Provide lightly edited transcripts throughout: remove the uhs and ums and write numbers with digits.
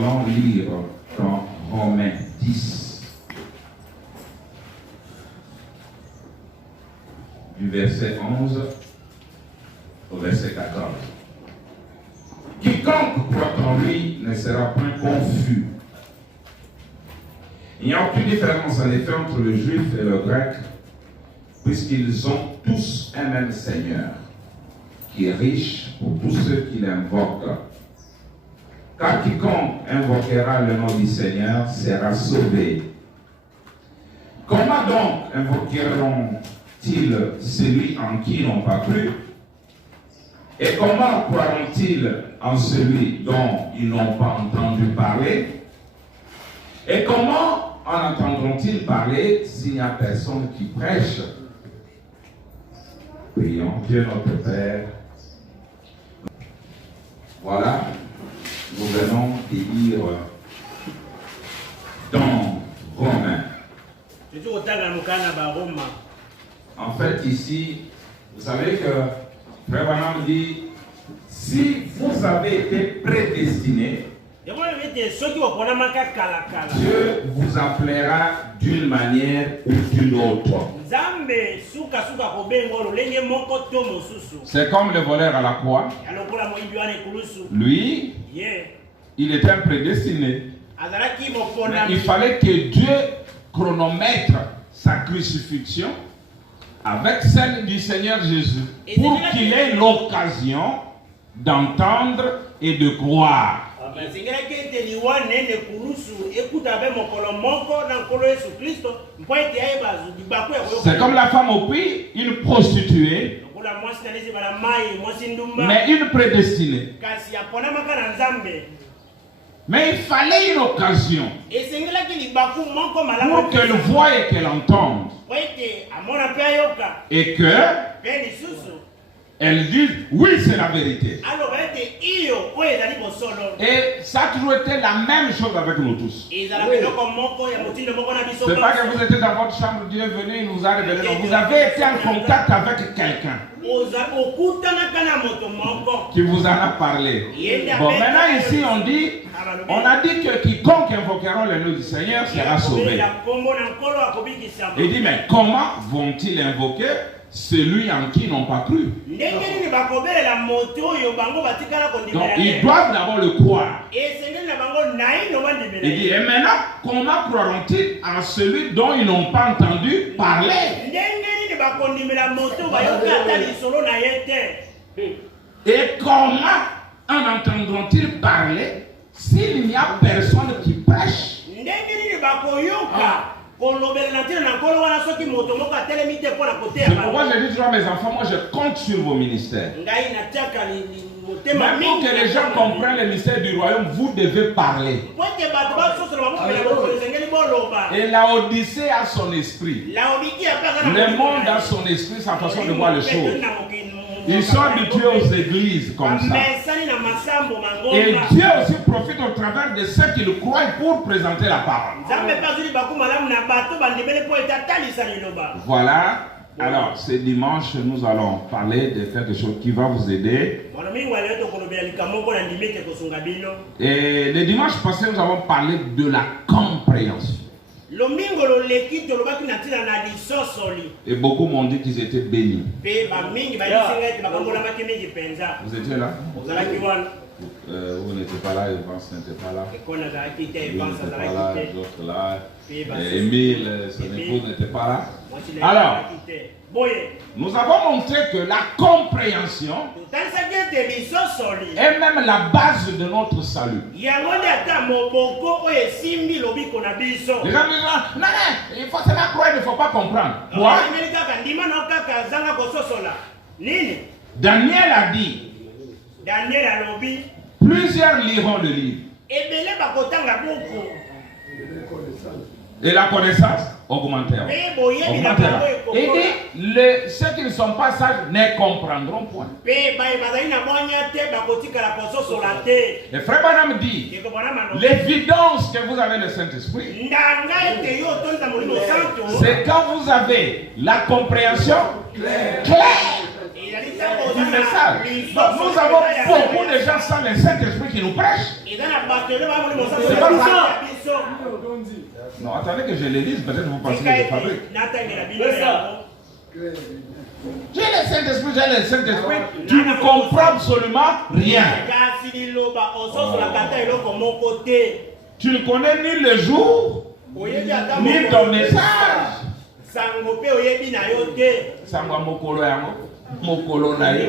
allons lire dans Romains 10, du verset 11 au verset 14. Quiconque croit en lui ne sera point confus. Il n'y a aucune différence en effet entre le juif et le grec, puisqu'ils ont tous un même Seigneur, qui est riche pour tous ceux qui l'invoquent. Car quiconque invoquera le nom du Seigneur sera sauvé. Comment donc invoqueront-ils celui en qui ils n'ont pas cru? Et comment croiront-ils en celui dont ils n'ont pas entendu parler? Et comment en entendront-ils parler s'il n'y a personne qui prêche? Prions. Dieu notre Père, voilà, nous venons de lire dans Romains. En fait, ici, vous savez que Frère Branham dit, si vous avez été prédestiné, Dieu vous appellera d'une manière ou d'une autre. C'est comme le voleur à la croix. Lui, il était un prédestiné. Mais il fallait que Dieu chronomètre sa crucifixion avec celle du Seigneur Jésus pour qu'il ait l'occasion d'entendre et de croire. C'est comme la femme au puits, une prostituée, mais une prédestinée. Mais il fallait une occasion pour qu'elle voie et qu'elle entende. Et que elle dit, oui, c'est la vérité. Et ça a toujours été la même chose avec nous tous. C'est pas que vous étiez dans votre chambre, Dieu est venu, il nous a révélé. Vous avez été en contact avec quelqu'un qui vous en a parlé. Bon, maintenant ici on a dit que quiconque invoquera le nom du Seigneur sera sauvé. Il dit, mais comment vont-ils invoquer celui en qui ils n'ont pas cru? Donc ils doivent d'abord le croire. Il dit, et maintenant, comment croiront-ils en celui dont ils n'ont pas entendu parler? Et comment en entendront-ils parler s'il n'y a personne qui prêche? C'est pourquoi je dis toujours à mes enfants, moi je compte sur vos ministères. Même pour que les gens comprennent le mystère du royaume, vous devez parler. Et la Odyssée a son esprit. Le monde a son esprit, sa façon de voir les choses. Ils sont habitués aux églises comme ça. Et Dieu aussi profite au travers de ceux qui le croient pour présenter la parole. Voilà. Alors, ce dimanche, nous allons parler de quelque chose qui va vous aider. Et le dimanche passé, nous avons parlé de la compréhension. Et beaucoup m'ont dit qu'ils étaient bénis. Vous étiez là? Vous n'étiez pas là, Evans n'était pas là. Vous n'étiez pas là, les autres là. Émile, son épouse n'était pas là. Alors, nous avons montré que la compréhension est même la base de notre salut. Les gens disent, non, il faut seulement croire, il ne faut pas comprendre. Quoi? Daniel a dit, plusieurs liront le livre. Et la connaissance augmentera. Et dit, ceux qui ne sont pas sages ne comprendront point. Et Frère Branham dit, l'évidence que vous avez le Saint-Esprit, c'est quand vous avez la compréhension claire même message. Donc nous avons beaucoup de gens sans le Saint-Esprit qui nous prêchent. C'est pas ça. Non, attendez que je les lise, peut-être vous pensez que je fabrique. J'ai le Saint-Esprit, tu ne comprends absolument rien. Tu ne connais ni le jour, ni ton message. Sangwa mokolo yango, mokolo na yo,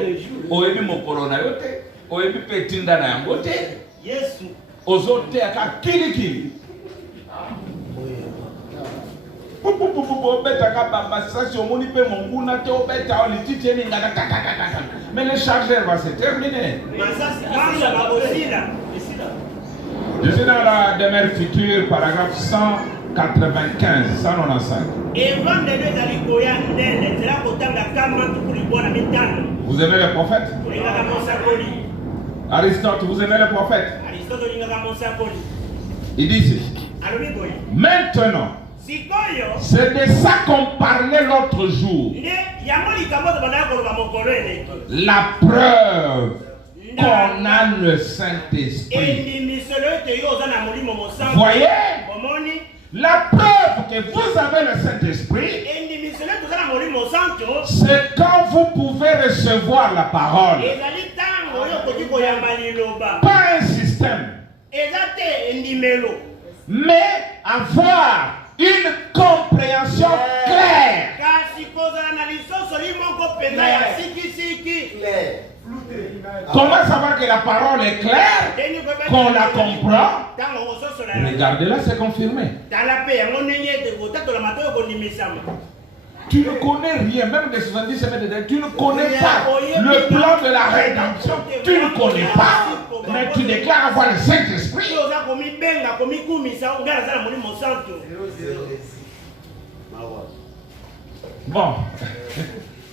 oyebi mokolo na yo te, oyebi petinda na yango te. Yesu. Ozote aka kili. Mais le chargeur va se terminer. Je suis dans la demeure future, paragraphe 195, 195. Vous aimez le prophète? Aristote, vous aimez le prophète? Il dit ceci. Maintenant, c'est de ça qu'on parlait l'autre jour. La preuve qu'on a le Saint-Esprit. Voyez, la preuve que vous avez le Saint-Esprit, c'est quand vous pouvez recevoir la parole. Pas un système, mais avoir une compréhension claire. Comment savoir que la parole est claire, qu'on la comprend? Regardez là, c'est confirmé. Tu ne connais rien, même des 70 semaines de dette, tu ne connais pas le plan de la rédemption. Tu ne connais pas, mais tu déclares avoir le Saint-Esprit. Bon,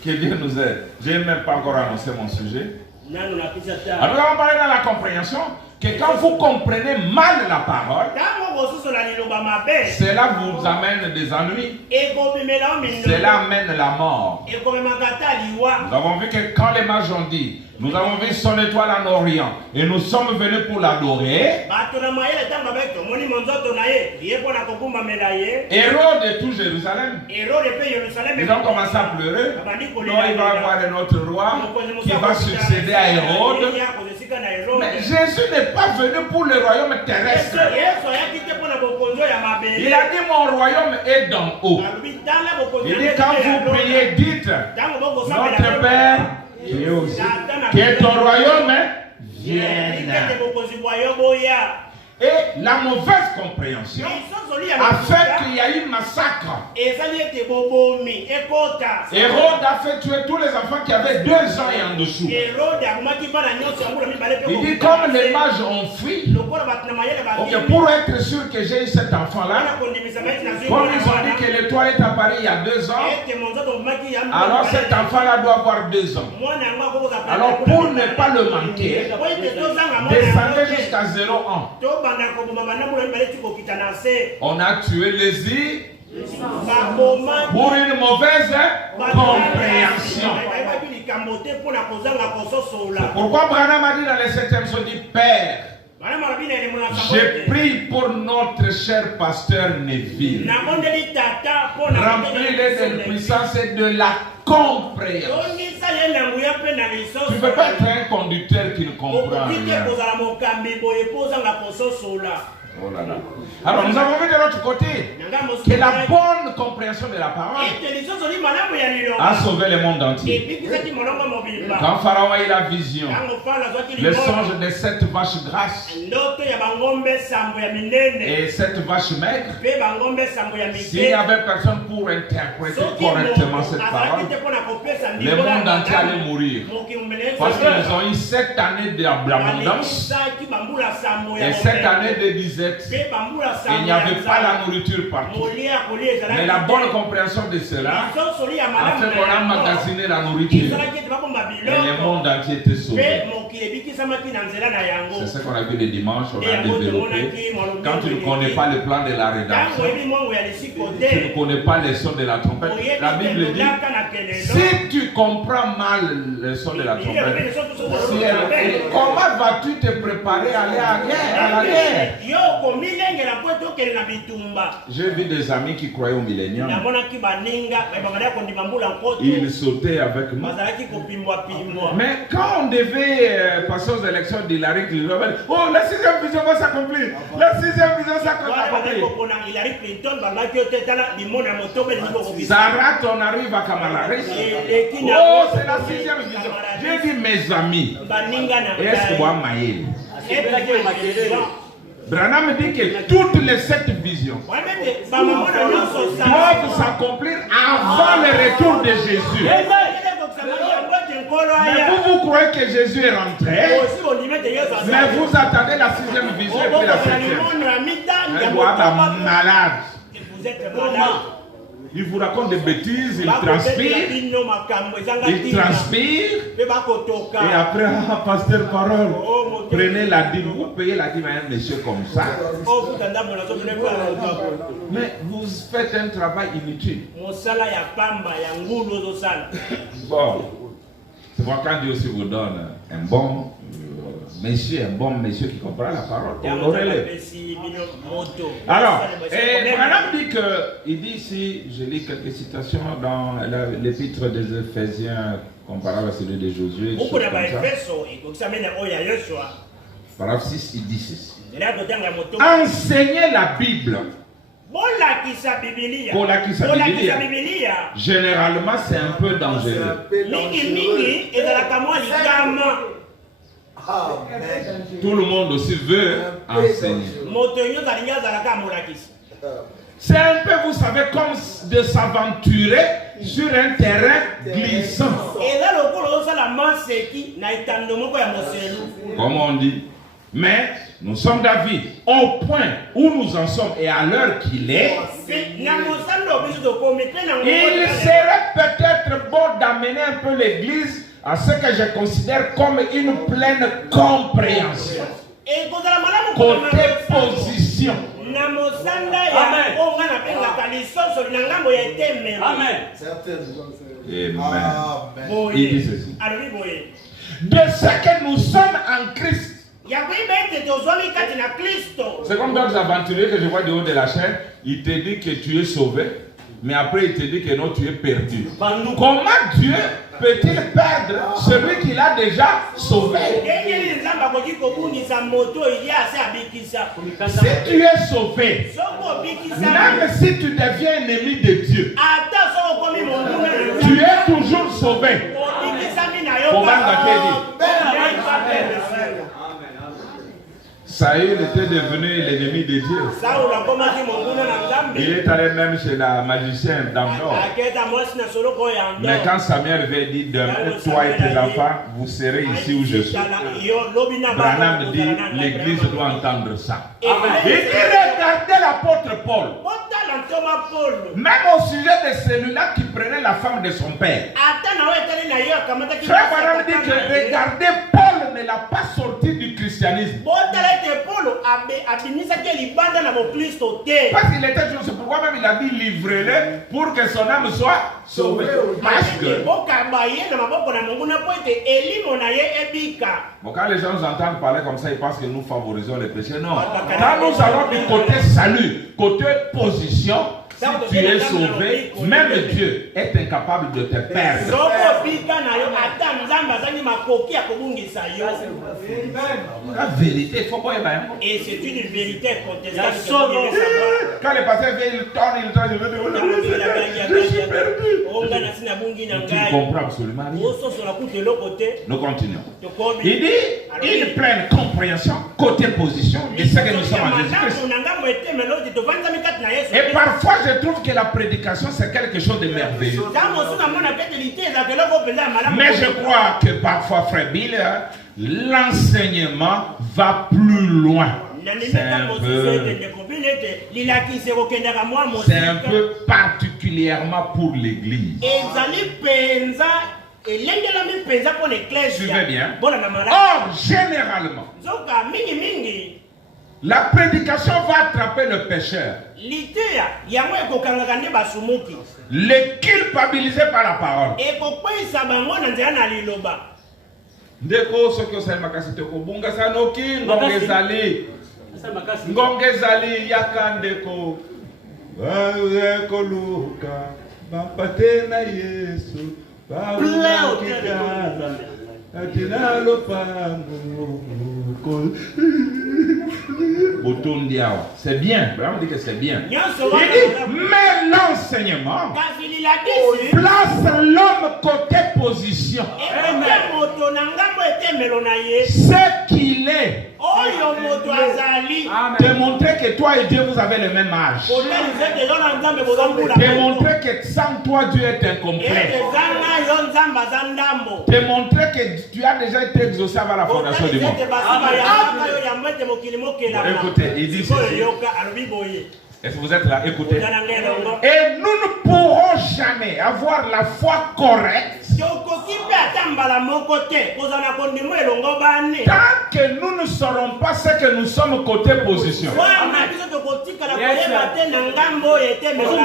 que Dieu nous aide. Je n'ai même pas encore annoncé mon sujet. Alors nous allons parler dans la compréhension que quand vous comprenez mal la parole, cela vous amène des ennuis. Cela amène la mort. Nous avons vu que quand les mages ont dit, nous avons vu son étoile en Orient et nous sommes venus pour l'adorer. Hérode et tout Jérusalem, ils ont commencé à pleurer. Non, il va y avoir un autre roi qui va succéder à Hérode. Mais Jésus n'est pas venu pour le royaume terrestre. Il a dit mon royaume est d'en haut. Il dit quand vous priez, dites notre Père qui est au ciel, que ton royaume vienne. Et la mauvaise compréhension a fait qu'il y a eu massacre. Hérode a fait tuer tous les enfants qui avaient 2 ans et en dessous. Il dit comme les mages ont fui, okay, pour être sûr que j'ai eu cet enfant-là, comme ils ont dit que l'étoile est apparue il y a 2 ans, alors cet enfant-là doit avoir 2 ans. Alors pour ne pas le manquer, descendez jusqu'à 0 ans. On a tué les îles pour une mauvaise compréhension. Pourquoi Branham a dit dans les 7e son dit Père, j'ai pris pour notre cher pasteur Neville. Remplis-les de puissance et de la compréhension. Tu ne peux pas être un conducteur qui ne comprend rien. Oh là là. Alors nous avons vu de l'autre côté que la bonne compréhension de la parole a sauvé le monde entier. Quand Pharaon a eu la vision, le songe de 7 vaches grasses et 7 vaches maigres, s'il n'y avait personne pour interpréter correctement cette parole, le monde entier allait mourir. Parce qu'ils ont eu 7 années d'abondance et 7 années de disette. Il n'y avait pas la nourriture partout. Mais la bonne compréhension de cela a fait qu'on a magasiné la nourriture. Et le monde entier était sauvé. C'est ce qu'on a vu le dimanche, on a développé. Quand tu ne connais pas le plan de la rédaction, tu ne connais pas les sons de la trompette. La Bible dit, si tu comprends mal le son de la trompette, comment vas-tu te préparer à aller à la guerre? J'ai vu des amis qui croyaient au millénium. Ils sautaient avec moi. Mais quand on devait passer aux élections d'Hillary Clinton, oh, la 6e vision va s'accomplir. La 6e vision s'accomplir. Ça rate, on arrive à Kamala Harris. Oh, c'est la 6e vision. J'ai dit mes amis, est-ce que vous m'aïez? Branham dit que toutes les 7 visions doivent s'accomplir avant le retour de Jésus. Mais vous croyez que Jésus est rentré, mais vous attendez la 6e vision et puis la 7e. Vous êtes malade. Il vous raconte des bêtises, il transpire. Et après, pasteur parole, prenez la dîme, vous payez la dîme à un monsieur comme ça. Mais vous faites un travail inutile. Bon, c'est pourquoi quand Dieu aussi vous donne un bon monsieur qui comprend la parole, honorez-le. Alors, Branham dit que, il dit ici, je lis quelques citations dans l'épître des Éphésiens comparable à celui de Josué. Paragraphe 6, il dit ceci. Enseignez la Bible. Généralement, c'est un peu dangereux. Tout le monde aussi veut enseigner. C'est un peu, vous savez, comme de s'aventurer sur un terrain glissant. Comme on dit. Mais nous sommes d'avis, au point où nous en sommes et à l'heure qu'il est, il serait peut-être bon d'amener un peu l'Église à ce que je considère comme une pleine compréhension. Côté position. Amen. Amen. Il dit ceci. De ce que nous sommes en Christ. C'est comme dans les aventuriers que je vois du haut de la chaîne, il te dit que tu es sauvé, mais après il te dit que non, tu es perdu. Comment Dieu peut-il perdre celui qu'il a déjà sauvé? Si tu es sauvé, même si tu deviens ennemi de Dieu, tu es toujours sauvé. Saül était devenu l'ennemi de Dieu. Il est allé même chez la magicienne d'Andor. Mais quand Samuel avait dit demain, toi et tes enfants, vous serez ici où je suis. Branham dit, l'Église doit entendre ça. Il dit, regardez l'apôtre Paul. Même au sujet de celui-là qui prenait la femme de son père. Frère Branham dit que regardez, Paul ne l'a pas sorti du christianisme. Parce qu'il était toujours, c'est pourquoi même il a dit livrez-le pour que son âme soit sauvée. Parce que bon, quand les gens nous entendent parler comme ça, ils pensent que nous favorisons les péchés. Non. Quand nous allons du côté salut, côté position, si tu es sauvé, même Dieu est incapable de te perdre. La vérité, il faut pas y aller. Et c'est une vérité contestable. Quand le pasteur vient, il tourne, je suis perdu. Tu ne comprends absolument rien. Nous continuons. Il dit une pleine compréhension côté position de ce que nous sommes en Jésus-Christ. Et parfois, je trouve que la prédication, c'est quelque chose de merveilleux. Mais je crois que parfois, frère Bill, l'enseignement va plus loin. C'est un peu particulièrement pour l'Église. Suivez bien. Or, généralement, la prédication va attraper le pécheur. Les culpabiliser par la parole. Ndeko soki osali makasi te kobunga sanoki ngongezali yaka ndeko koluka bapate na Yesu babukikana atina lopango. C'est bien, vraiment dit que c'est bien. Il dit, mais l'enseignement place l'homme côté position. Ce qu'il est. Démontrer que toi et Dieu vous avez le même âge. Démontrer que sans toi Dieu est incomplet. Démontrer que tu as déjà été exaucé avant la fondation du monde. Écoutez, il dit ceci. Est-ce que vous êtes là? Écoutez. Et nous ne pourrons jamais avoir la foi correcte tant que nous ne saurons pas ce que nous sommes côté position.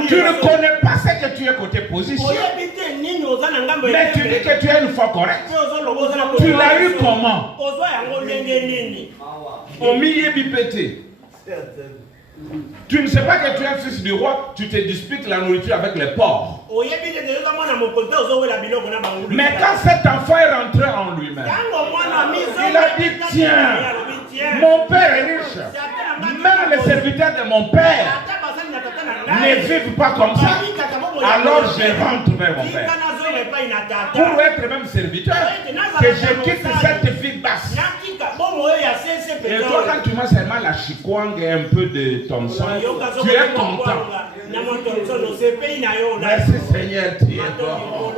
Tu ne connais pas ce que tu es côté position, mais tu dis que tu as une foi correcte. Tu l'as eu comment? Au milieu bipété. Tu ne sais pas que tu es fils du roi, tu te disputes la nourriture avec les porcs. Mais quand cet enfant est rentré en lui-même, il a dit, tiens, mon père est riche. Même les serviteurs de mon père ne vivent pas comme ça. Alors je rentre vers mon père. Pour être même serviteur, que je quitte cette vie basse. Et toi, quand tu manges seulement la chikwang et un peu de Thompson, tu es content. Merci Seigneur, tu es bon.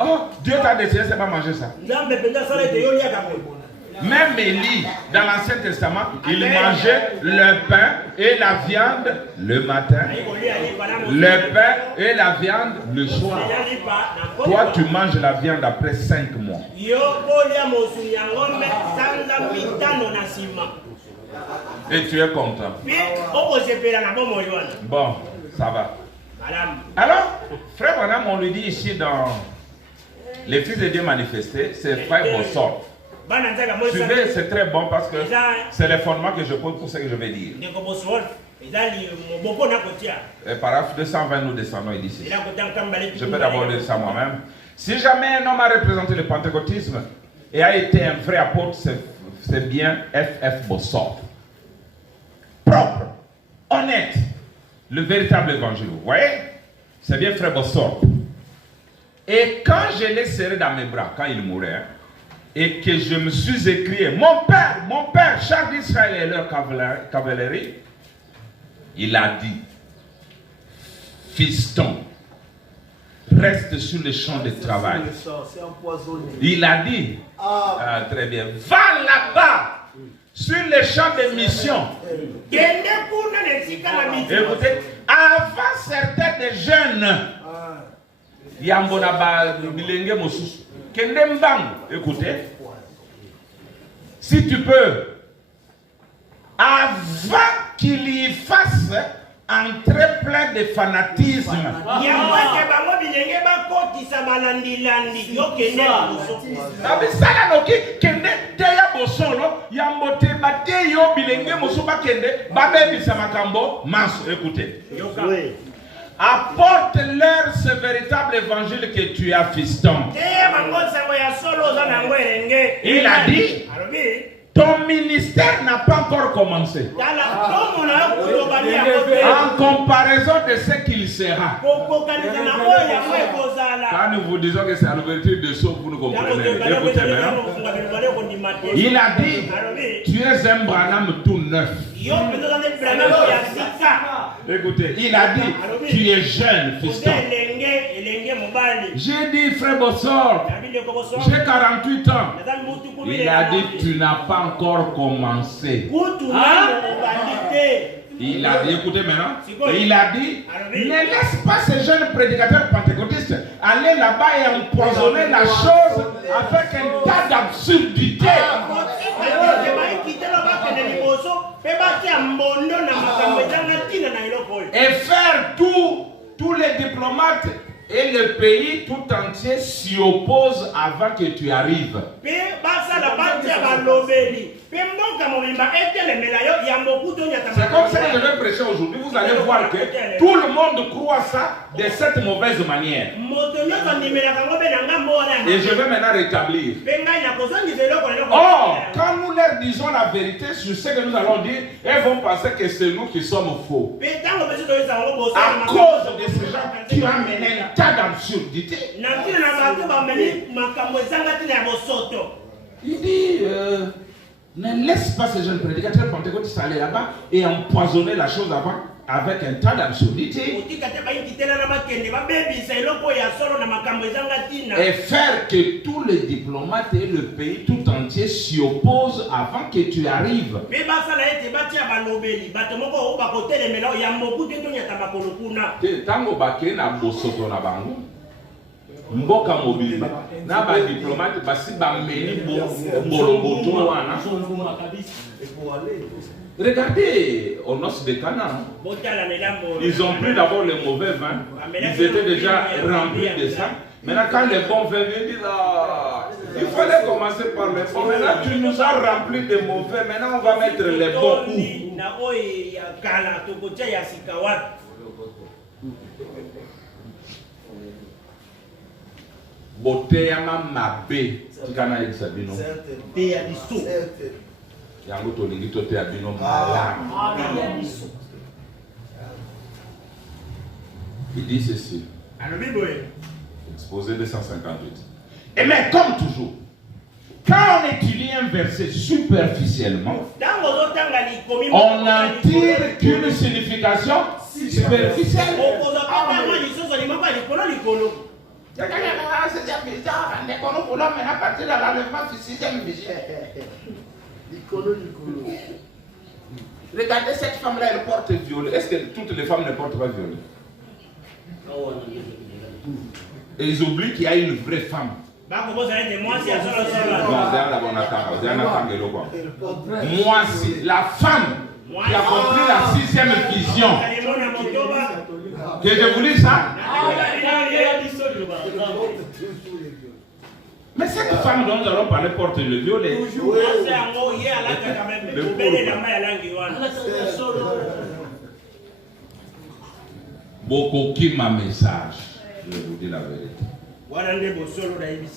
Oh, Dieu t'a décidé de ne pas manger ça. Même Élie, dans l'Ancien Testament, il mangeait le pain et la viande le matin, le pain et la viande le soir. Toi, tu manges la viande après 5 mois. Et tu es content. Bon, ça va. Alors, frère Branham, on lui dit ici dans les fils de Dieu manifestés, c'est frère Bossor. Suivez, c'est très bon parce que c'est le fondement que je pose pour ce que je vais dire. Et paragraphe 220, nous descendons ici. Je peux d'abord lire ça moi-même. Si jamais un homme a représenté le pentecôtisme et a été un vrai apôtre, c'est bien F.F. Bossor. Propre, honnête, le véritable évangile. Vous voyez? C'est bien frère Bossor. Et quand je l'ai serré dans mes bras, quand il mourait, et que je me suis écrié, mon père, char d'Israël et leur cavalerie, il a dit, fiston, reste sur le champ de travail. Il a dit, très bien, va là-bas, sur le champ de mission. Écoutez, avant certains des jeunes, écoutez, si tu peux, avant qu'il y fasse entrer plein de fanatisme, écoutez. Apporte-leur ce véritable évangile que tu as, fiston. Il a dit, ton ministère n'a pas encore commencé. En comparaison de ce qu'il sera. Quand nous vous disons que c'est à l'ouverture de sceaux, vous nous comprenez. Écoutez maintenant. Il a dit, tu es un Branham tout neuf. Écoutez, il a dit, tu es jeune, fiston. J'ai dit, frère Bossor, j'ai 48 ans. Il a dit, tu n'as pas encore commencé. Il a dit, écoutez maintenant, il a dit, ne laisse pas ces jeunes prédicateurs pentecôtistes aller là-bas et empoisonner la chose avec un tas d'absurdités. Et faire tous les diplomates et le pays tout entier s'y oppose avant que tu arrives. C'est comme ça que je vais prêcher aujourd'hui. Vous allez voir que tout le monde croit ça de cette mauvaise manière. Et je vais maintenant rétablir. Or, quand nous leur disons la vérité sur ce que nous allons dire, elles vont penser que c'est nous qui sommes faux. À cause de ces gens qui ont amené un tas d'absurdités. Il dit, ne laisse pas ces jeunes prédicateurs pentecôtistes aller là-bas et empoisonner la chose avant avec un tas d'absurdités. Et faire que tous les diplomates et le pays tout entier s'y opposent avant que tu arrives. Mboka mobile na ba diplomate basi ba meni boloboto wana. Regardez au nord de Canaan. Ils ont pris d'abord le mauvais vin. Ils étaient déjà remplis de ça. Maintenant quand les bons vins viennent, ils disent il fallait commencer par les bons. Maintenant tu nous as remplis de mauvais. Maintenant on va mettre les bons où? Boteyama mabe tikana exabino teya biso yango tolingi to teya bino malamu. Il dit ceci, exposé 258. Et mais comme toujours, quand on étudie un verset superficiellement, on n'en tire qu'une signification superficielle. Regardez cette femme-là, elle porte violet. Est-ce que toutes les femmes ne portent pas violet? Et ils oublient qu'il y a une vraie femme. Moi, c'est la femme qui a compris la 6e vision. Que je vous lis ça? Mais cette femme dont nous allons parler porte le violet. Beaucoup qui m'a message. Je vous dis la vérité.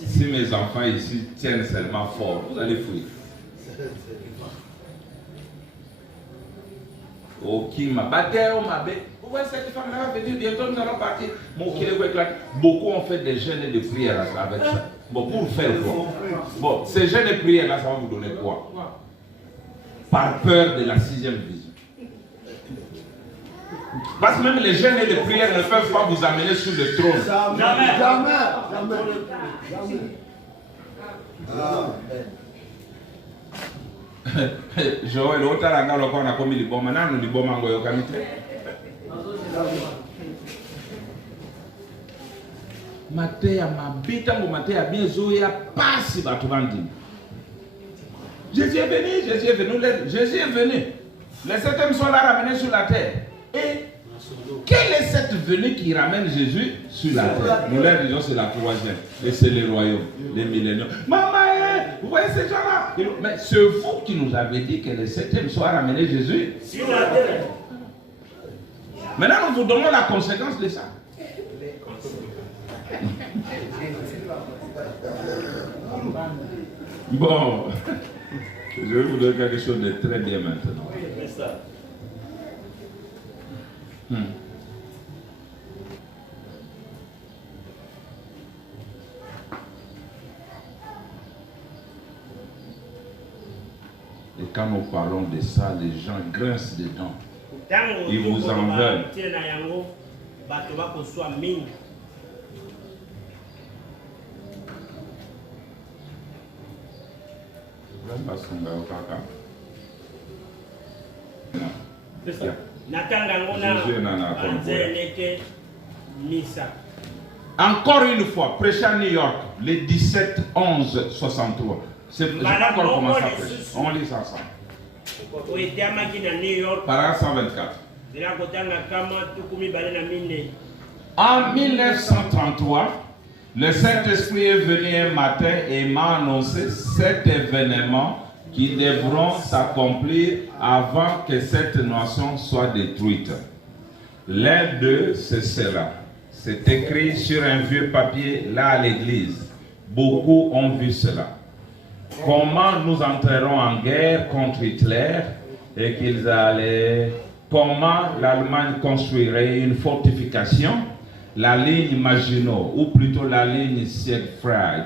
Si mes enfants ici tiennent seulement fort, vous allez fuir. Qui m'a battu, vous voyez cette femme-là va venir bientôt, nous allons partir. Beaucoup ont fait des jeûnes et des prières avec ça. Bon, pour faire quoi? Bon, ces jeûnes et prières-là, ça va vous donner quoi? Par peur de la 6e vision. Parce que même les jeûnes et les prières ne peuvent pas vous amener sur le trône. Jamais. Joël, l'autre a commis le bon maintenant, nous le bon mango au comité. Matéa mabita mo matéa bien zoya passe batuvandi. Jésus est venu, Jésus est venu. Les 7e sont là ramenés sur la terre. Et quelle est cette venue qui ramène Jésus sur la terre? Nous leur disons c'est la 3e. Et c'est le royaume, les millénaires. Maman, vous voyez ces gens-là? Mais c'est vous qui nous avez dit que les 7e sont ramenés Jésus sur la terre. Maintenant, nous vous donnons la conséquence de ça. Bon, je vais vous donner quelque chose de très bien maintenant. Et quand nous parlons de ça, les gens grincent des dents. Ils vous en veulent. Encore une fois, prêcher à New York, le 17-11-63. Je n'ai pas encore commencé à prêcher. On lit ça ensemble. Paragraphe 124. En 1933, le Saint-Esprit est venu un matin et m'a annoncé 7 événements qui devront s'accomplir avant que cette nation soit détruite. L'un d'eux, c'est cela. C'est écrit sur un vieux papier là à l'église. Beaucoup ont vu cela. Comment nous entrerons en guerre contre Hitler et qu'ils allaient... Comment l'Allemagne construirait une fortification, la ligne Maginot, ou plutôt la ligne Siegfried.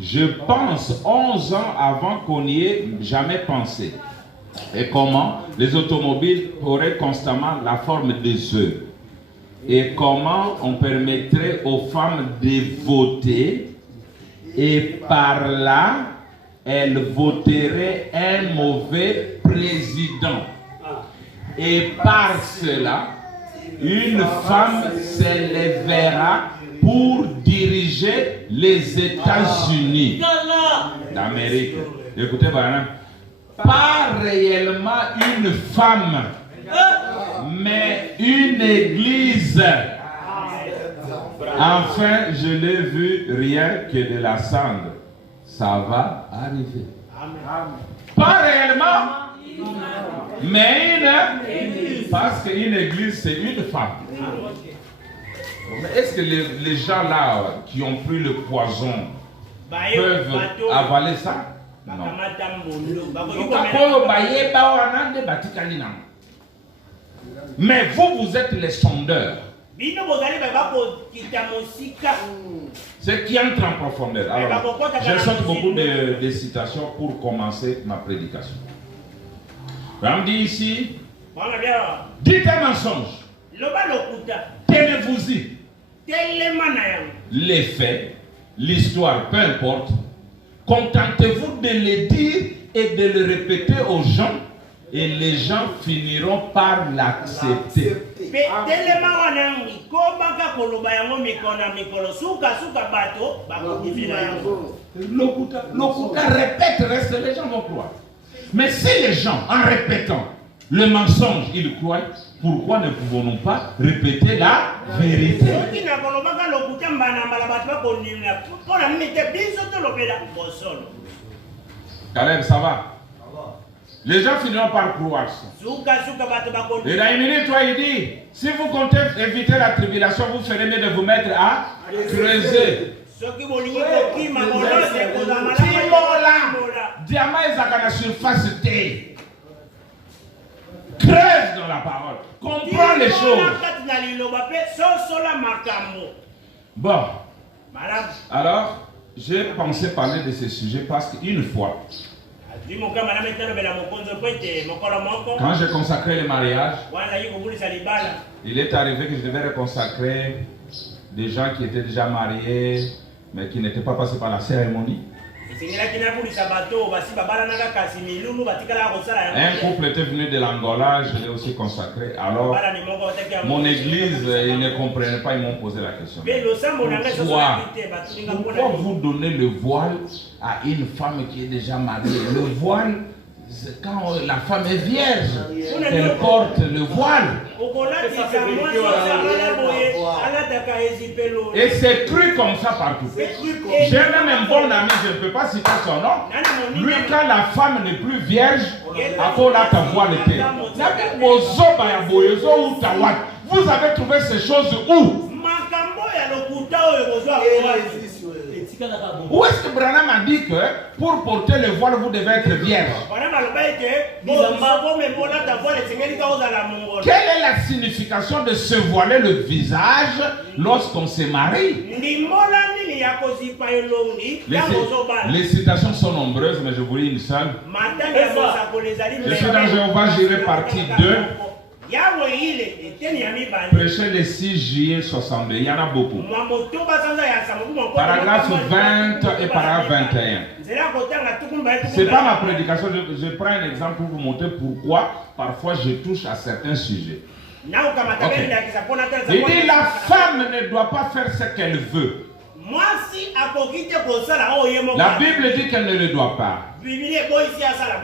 Je pense 11 ans avant qu'on n'y ait jamais pensé. Et comment les automobiles auraient constamment la forme des œufs. Et comment on permettrait aux femmes de voter et par là, elles voteraient un mauvais président. Et par cela, une femme s'élèvera pour diriger les États-Unis d'Amérique. Écoutez, pas réellement une femme, mais une église. Enfin, je n'ai vu rien que de la cendre. Ça va arriver. Pas réellement. Mais parce qu'une église, c'est une femme. Est-ce que les gens là qui ont pris le poison peuvent avaler ça? Non. Mais vous êtes les sondeurs. Ce qui entre en profondeur. Alors, je saute beaucoup de citations pour commencer ma prédication. On dit ici, dites un mensonge, tenez-vous-y. Les faits, l'histoire, peu importe, contentez-vous de les dire et de le répéter aux gens et les gens finiront par l'accepter. Lokuta répète, reste, les gens vont croire. Mais si les gens, en répétant le mensonge, ils croient, pourquoi ne pouvons-nous pas répéter la vérité? Caleb, ça va? Les gens finiront par croire ça. Et dans une minute, toi, il dit, si vous comptez éviter la tribulation, vous ferez mieux de vous mettre à creuser. Diamant est à la surface. Creuse dans la parole. Comprends les choses. Bon. Alors, j'ai pensé parler de ce sujet parce qu'une fois, quand j'ai consacré le mariage, il est arrivé que je devais reconsacrer des gens qui étaient déjà mariés, mais qui n'étaient pas passés par la cérémonie. Un couple était venu de l'Angola, je l'ai aussi consacré. Alors, mon église, ils ne comprenaient pas, ils m'ont posé la question. Pourquoi vous donnez le voile à une femme qui est déjà mariée? Le voile, c'est quand la femme est vierge, elle porte le voile. Et c'est cru comme ça partout. J'ai même un bon ami, je ne peux pas citer son nom. Lui, quand la femme n'est plus vierge, ta voile était. Vous avez trouvé ces choses où? Où est-ce que Branham a dit que pour porter le voile, vous devez être vierge? Quelle est la signification de se voiler le visage lorsqu'on se marie? Les citations sont nombreuses, mais je vous lis une seule. Je suis dans Jéhovah Jireh, partie 2. Prêché le 6 juillet 62. Il y en a beaucoup. Paragraphe 20 et paragraphe 21. Ce n'est pas ma prédication. Je prends un exemple pour vous montrer pourquoi parfois je touche à certains sujets. Okay. Il dit la femme ne doit pas faire ce qu'elle veut. La Bible dit qu'elle ne le doit pas.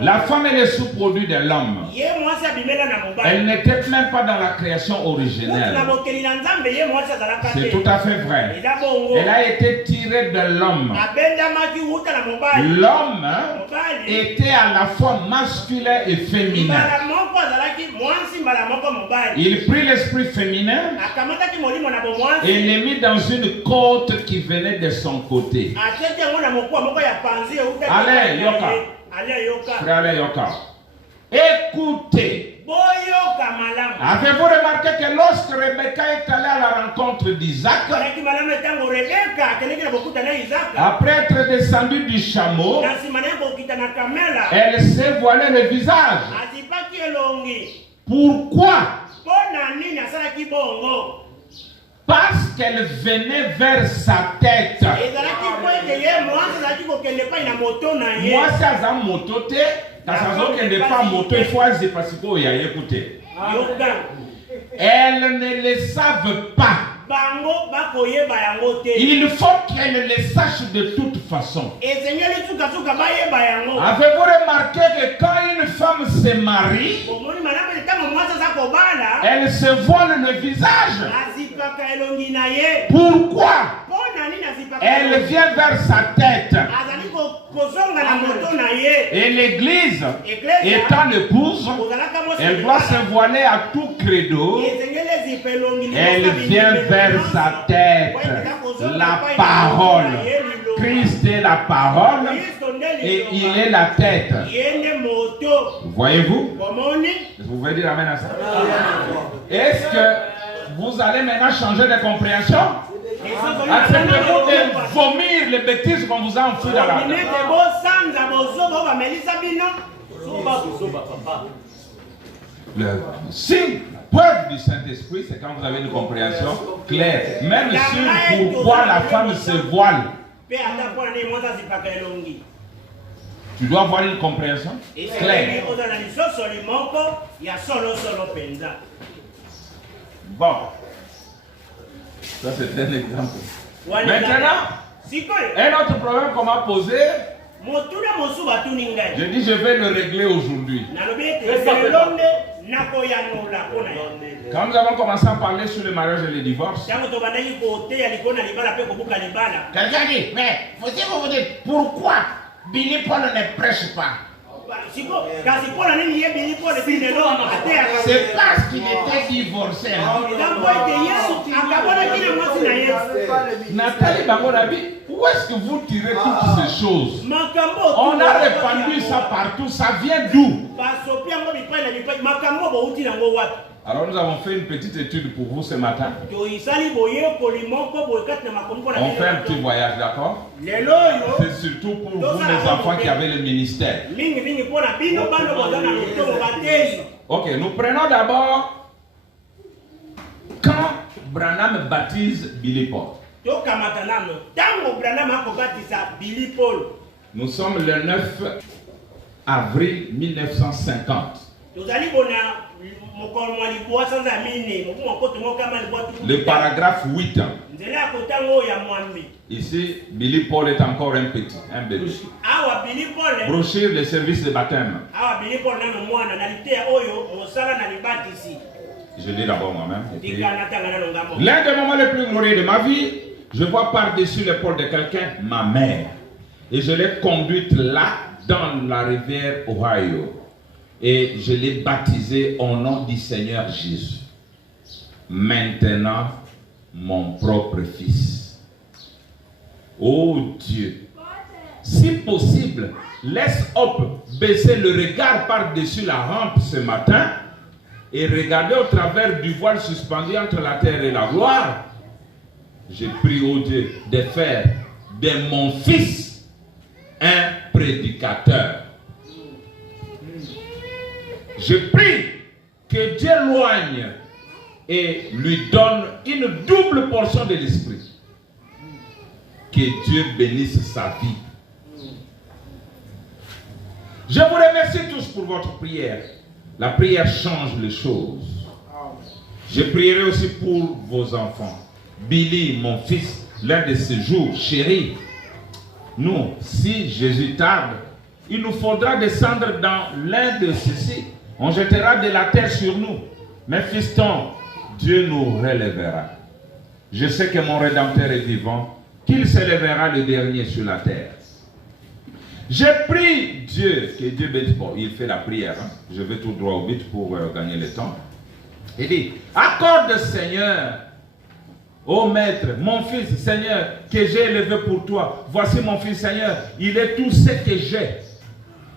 La femme est le sous-produit de l'homme. Elle n'était même pas dans la création originelle. C'est tout à fait vrai. Elle a été tirée de l'homme. L'homme était à la fois masculin et féminin. Il prit l'esprit féminin et l'a mis dans une côte qui venait de son côté. Allez, Yoka. Frère, allez, Yoka. Écoutez. Avez-vous remarqué que lorsque Rebecca est allée à la rencontre d'Isaac, après être descendue du chameau, elle s'est voilée le visage. Pourquoi? Parce qu'elle venait vers sa tête. Moi, c'est un moto. Elles ne le savent pas. Il faut qu'elle le sache de toute façon. Avez-vous remarqué que quand une femme se marie, elle se voile le visage? Pourquoi? Elle vient vers sa tête. Et l'église, étant l'épouse, elle doit se voiler à tout credo. Elle vient vers sa tête. La parole. Christ est la parole et il est la tête. Voyez-vous? Vous pouvez dire amen à ça? Est-ce que vous allez maintenant changer de compréhension? Acceptez-vous de vomir les bêtises qu'on vous a enfouies dans la tête? Le signe, preuve du Saint-Esprit, c'est quand vous avez une compréhension claire. Même sur pourquoi la femme se voile. Tu dois avoir une compréhension claire. Bon. Ça, c'est un exemple. Maintenant, un autre problème qu'on m'a posé, je dis je vais le régler aujourd'hui. Quand nous avons commencé à parler sur le mariage et le divorce, quelqu'un dit, mais vous dites, pourquoi Billy Paul ne prêche pas? C'est parce qu'il était divorcé. Nathalie Bangonabi, où est-ce que vous tirez toutes ces choses? On a répandu ça partout, ça vient d'où? Alors nous avons fait une petite étude pour vous ce matin. On fait un petit voyage, d'accord? C'est surtout pour vous les enfants qui avaient le ministère. Ok, nous prenons d'abord quand Branham baptise Billy Paul. Nous sommes le 9 avril 1950. Le paragraphe 8. Ici, Billy Paul est encore un petit, un bébé. Brochure les services de baptême. Je lis d'abord moi-même. L'un des moments les plus glorieux de ma vie, je vois par-dessus l'épaule de quelqu'un ma mère. Et je l'ai conduite là, dans la rivière Ohio. Et je l'ai baptisé au nom du Seigneur Jésus. Maintenant, mon propre fils. Oh Dieu, si possible, laisse Hope baisser le regard par-dessus la rampe ce matin et regarder au travers du voile suspendu entre la terre et la gloire. Je prie au Dieu de faire de mon fils un prédicateur. Je prie que Dieu loigne et lui donne une double portion de l'esprit. Que Dieu bénisse sa vie. Je vous remercie tous pour votre prière. La prière change les choses. Je prierai aussi pour vos enfants. Billy, mon fils, l'un de ces jours, chéri. Nous, si Jésus tarde, il nous faudra descendre dans l'un de ceux-ci. On jettera de la terre sur nous. Mais fiston, Dieu nous relèvera. Je sais que mon Rédempteur est vivant, qu'il s'élèvera le dernier sur la terre. J'ai pris Dieu, que Dieu bénisse. Bon, il fait la prière. Hein. Je vais tout droit au but pour gagner le temps. Il dit, accorde Seigneur, ô Maître, mon fils, Seigneur, que j'ai élevé pour toi. Voici mon fils, Seigneur, il est tout ce que j'ai.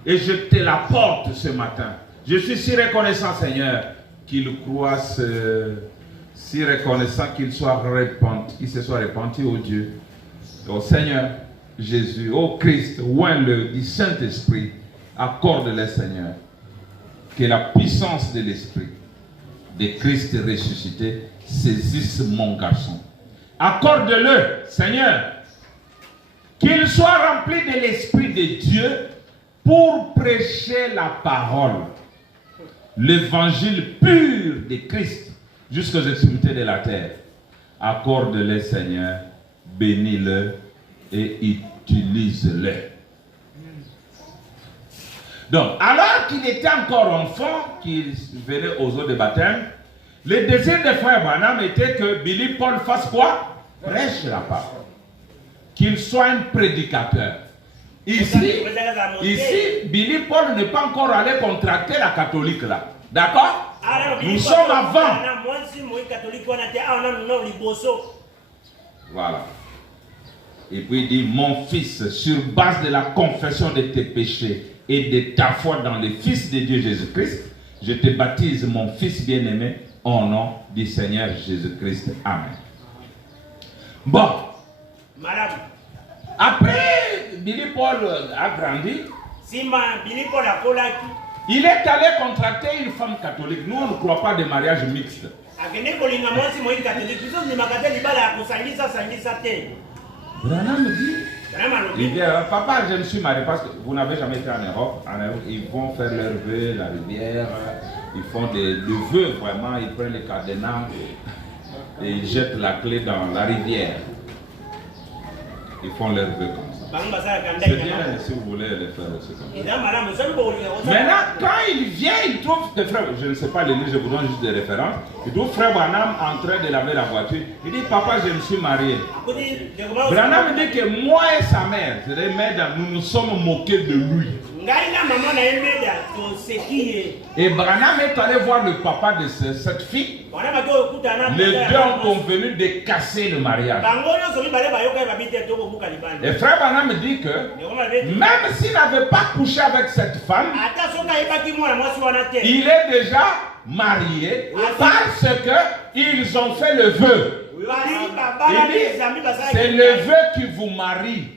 Et je te l'apporte ce matin. Je suis si reconnaissant, Seigneur, qu'il croisse, si reconnaissant qu'il soit repenti, qu'il se soit repenti, ô Dieu, ô Seigneur Jésus, ô Christ, oins-le du Saint-Esprit, accorde-le, Seigneur, que la puissance de l'Esprit de Christ ressuscité saisisse mon garçon. Accorde-le, Seigneur, qu'il soit rempli de l'Esprit de Dieu pour prêcher la parole, l'évangile pur de Christ jusqu'aux extrémités de la terre. Accorde-le, Seigneur, bénis-le et utilise-le. Donc, alors qu'il était encore enfant, qu'il venait aux eaux de baptême, le désir de frère Branham était que Billy Paul fasse quoi? Prêche la parole. Qu'il soit un prédicateur. Ici, Billy Paul n'est pas encore allé contracter la catholique là. D'accord? Nous sommes avant. Voilà. Et puis il dit, mon fils, sur base de la confession de tes péchés et de ta foi dans le Fils de Dieu Jésus-Christ, je te baptise, mon fils bien-aimé, au nom du Seigneur Jésus-Christ. Amen. Bon. Madame. Après, Billy Paul a grandi. Il est allé contracter une femme catholique. Nous, on ne croit pas de mariage mixte. Branham dit, il dit, papa, je me suis marié parce que vous n'avez jamais été en Europe. Ils vont faire leur vœu, la rivière, ils font des vœux vraiment, ils prennent les cadenas et ils jettent la clé dans la rivière. Ils font leur vœu comme ça. C'est bien si vous voulez les faire aussi comme ça. Maintenant, quand il vient, il trouve que frère, je ne sais pas les lire, je vous donne juste des références. Il trouve frère Branham en train de laver la voiture. Il dit, papa, je me suis marié. Branham dit que moi et sa mère, nous nous sommes moqués de lui. Et Branham est allé voir le papa de cette fille. Les deux ont convenu de casser le mariage. Et frère Branham dit que même s'il n'avait pas couché avec cette femme, il est déjà marié parce qu'ils ont fait le vœu. C'est le vœu qui vous marie.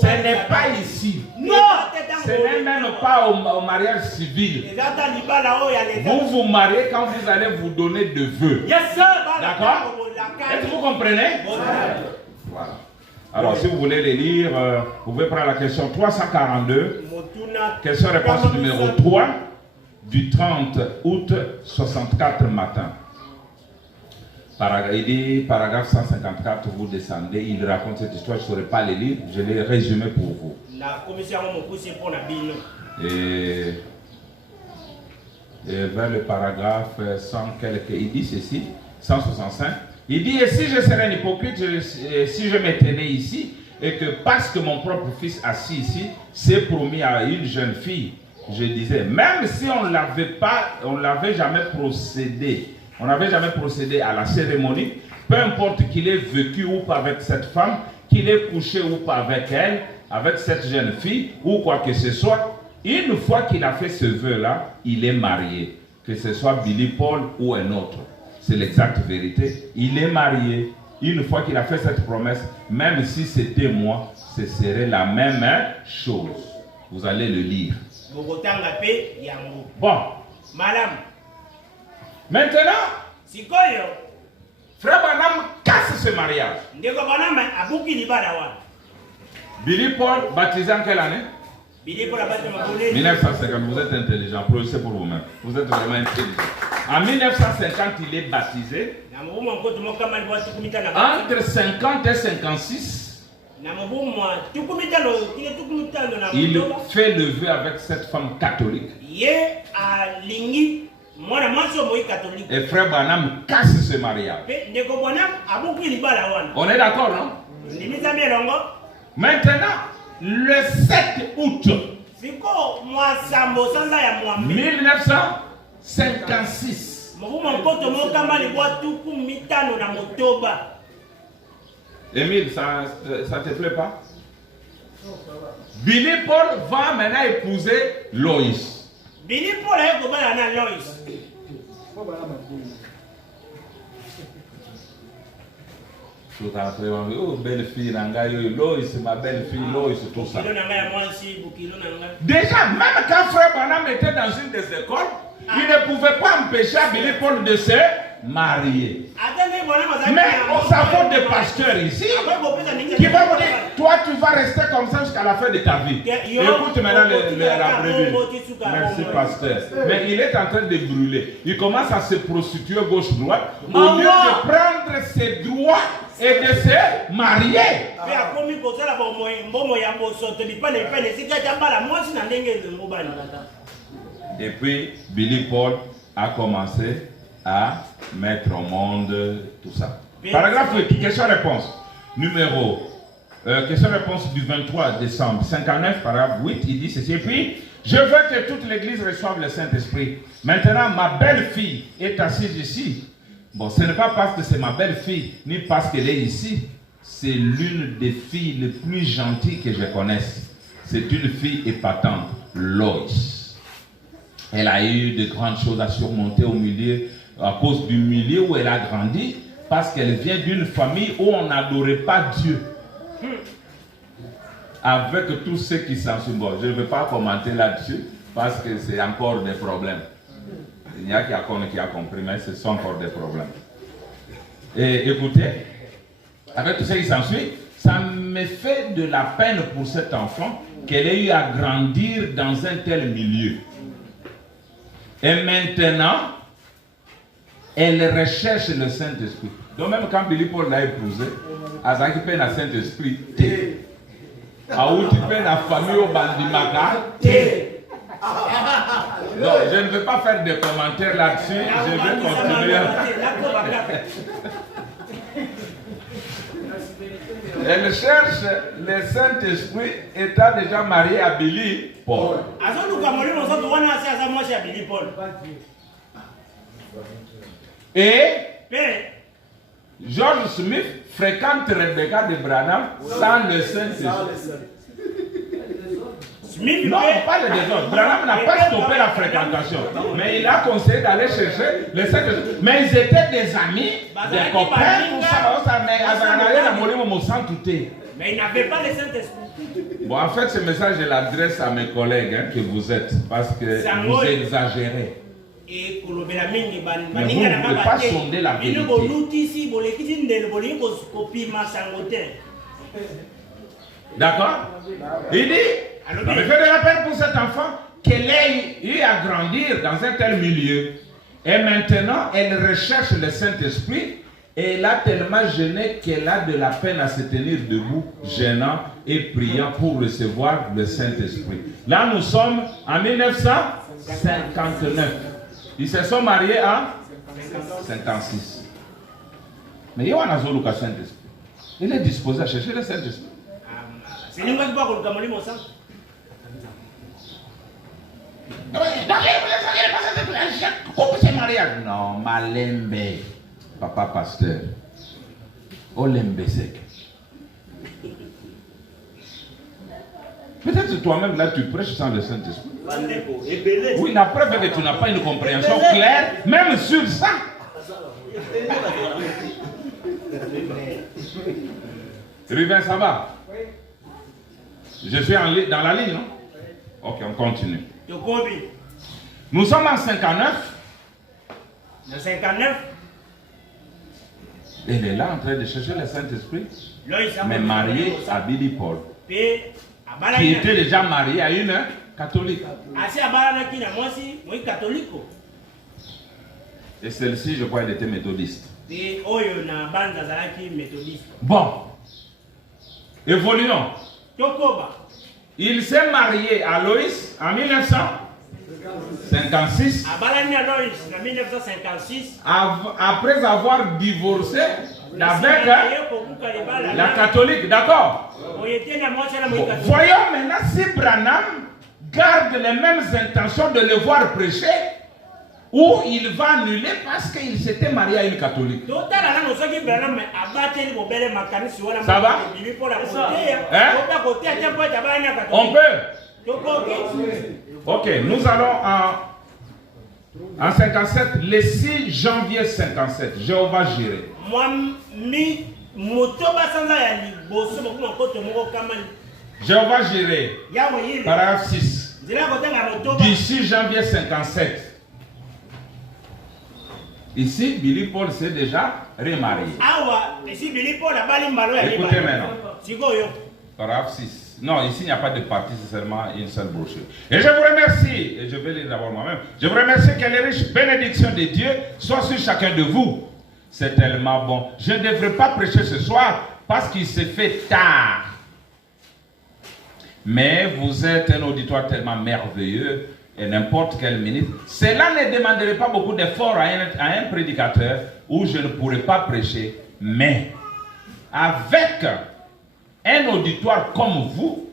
Ce n'est pas ici. Non, ce n'est même pas au mariage civil. Vous vous mariez quand vous allez vous donner de vœux. D'accord? Est-ce que vous comprenez? Voilà. Alors, si vous voulez les lire, vous pouvez prendre la question 342. Question-réponse numéro 3 du 30 août 64 matin. Il dit, paragraphe 154, vous descendez, il raconte cette histoire, je ne saurais pas les lire, je l'ai résumé pour vous. Et vers le paragraphe 100 quelque, il dit ceci, 165, il dit, et si je serais un hypocrite, si je m'éteignais ici, et que parce que mon propre fils assis ici, s'est promis à une jeune fille, je disais, même si on l'avait jamais procédé, on n'avait jamais procédé à la cérémonie, peu importe qu'il ait vécu ou pas avec cette femme, qu'il ait couché ou pas avec elle, avec cette jeune fille, ou quoi que ce soit, une fois qu'il a fait ce vœu-là, il est marié. Que ce soit Billy Paul ou un autre. C'est l'exacte vérité. Il est marié. Une fois qu'il a fait cette promesse, même si c'était moi, ce serait la même chose. Vous allez le lire. Bon. Madame. Maintenant, frère Branham casse ce mariage. Billy Paul, baptisé en quelle année? 1950, vous êtes intelligent, professez pour vous-même. Vous êtes vraiment intelligent. En 1950, il est baptisé. Entre 50 et 56, il fait le vœu avec cette femme catholique. Et frère Branham casse ce mariage. On est d'accord, non? Maintenant, le 7 août 1956, Émile, ça te plaît pas? Billy Paul va maintenant épouser Loïs. Billy Paul est comme Loïs. Oh, belle fille, Loïs, ma belle fille, Loïs, tout ça. Déjà, même quand frère Branham était dans une des écoles, il ne pouvait pas empêcher Billy Paul de se marier. Mais on s'affronte des pasteurs ici qui vont vous dire, toi tu vas rester comme ça jusqu'à la fin de ta vie. Écoute maintenant la prévue. Merci pasteur. Mais il est en train de brûler. Il commence à se prostituer gauche-droite au lieu de prendre ses droits et de se marier. Et puis Billy Paul a commencé à mettre au monde tout ça. Paragraphe 8, question-réponse. Question-réponse du 23 décembre 59, paragraphe 8, il dit ceci. Et puis, je veux que toute l'église reçoive le Saint-Esprit. Maintenant, ma belle-fille est assise ici. Bon, ce n'est pas parce que c'est ma belle-fille, ni parce qu'elle est ici. C'est l'une des filles les plus gentilles que je connaisse. C'est une fille épatante, Loïs. Elle a eu de grandes choses à surmonter au milieu, à cause du milieu où elle a grandi, parce qu'elle vient d'une famille où on n'adorait pas Dieu. Avec tous ceux qui s'en sont, bon, je ne vais pas commenter là-dessus, parce que c'est encore des problèmes. Il y a qui a compris, mais ce sont encore des problèmes. Et écoutez, avec tout ce qui s'ensuit, ça me fait de la peine pour cet enfant qu'elle ait eu à grandir dans un tel milieu. Et maintenant, elle recherche le Saint-Esprit. Donc même quand Billy Paul l'a épousé, Azaki peine à Saint-Esprit, Aouti peine à famille au Bandimaka, non, je ne vais pas faire de commentaires là-dessus, je vais continuer. Elle cherche le Saint-Esprit étant déjà mariée à Billy Paul. Et George Smith fréquente Rebecca de Branham sans le Saint-Esprit. Non, pas le désordre. Branham n'a pas stoppé la fréquentation, mais il a conseillé d'aller chercher le Saint-Esprit. Mais ils étaient des amis, des copains, tout ça, mais il n'avait pas le Saint-Esprit. Bon, en fait, ce message, je l'adresse à mes collègues que vous êtes, parce que vous exagérez. Mais vous ne pouvez pas sonder la vérité. D'accord? Il dit, ça me fait de la peine pour cet enfant qu'elle ait eu à grandir dans un tel milieu. Et maintenant, elle recherche le Saint-Esprit et elle a tellement gêné qu'elle a de la peine à se tenir debout, gênant et priant pour recevoir le Saint-Esprit. Là, nous sommes en 1959. Ils se sont mariés en 56. Mais il y a un Saint-Esprit. Il est disposé à chercher le Saint-Esprit. Non, Malembe, papa pasteur. Olembe sec. Peut-être que toi-même là tu prêches sans le Saint-Esprit. Oui, la preuve est que tu n'as pas une compréhension claire, même sur ça. Ruben, ça va? Je suis dans la ligne, non? Ok, on continue. Nous sommes en 59. En 59. Elle est là en train de chercher le Saint-Esprit, mais mariée à Billy Paul. qui était déjà marié à une catholique. Et celle-ci, je crois, elle était méthodiste. Bon. Évoluons. Il s'est marié à Loïs en 1956. Après avoir divorcé avec la catholique, d'accord? Bon, voyons maintenant si Branham garde les mêmes intentions de le voir prêcher ou il va annuler parce qu'il s'était marié à une catholique. Ça va? Hein? On peut? Ok, nous allons en 57, le 6 janvier 57, Jéhovah Jireh. Jéhovah Jireh, paragraphe 6, d'ici janvier 57. Ici, Billy Paul s'est déjà remarié. Écoutez maintenant. Paragraphe 6. Non, ici, il n'y a pas de partie, c'est seulement une seule brochure. Et je vous remercie, et je vais lire d'abord moi-même, je vous remercie que les riches bénédictions de Dieu soient sur chacun de vous. C'est tellement bon. Je ne devrais pas prêcher ce soir parce qu'il s'est fait tard. Mais vous êtes un auditoire tellement merveilleux et n'importe quel ministre. Cela ne demanderait pas beaucoup d'efforts à un prédicateur où je ne pourrais pas prêcher. Mais avec un auditoire comme vous,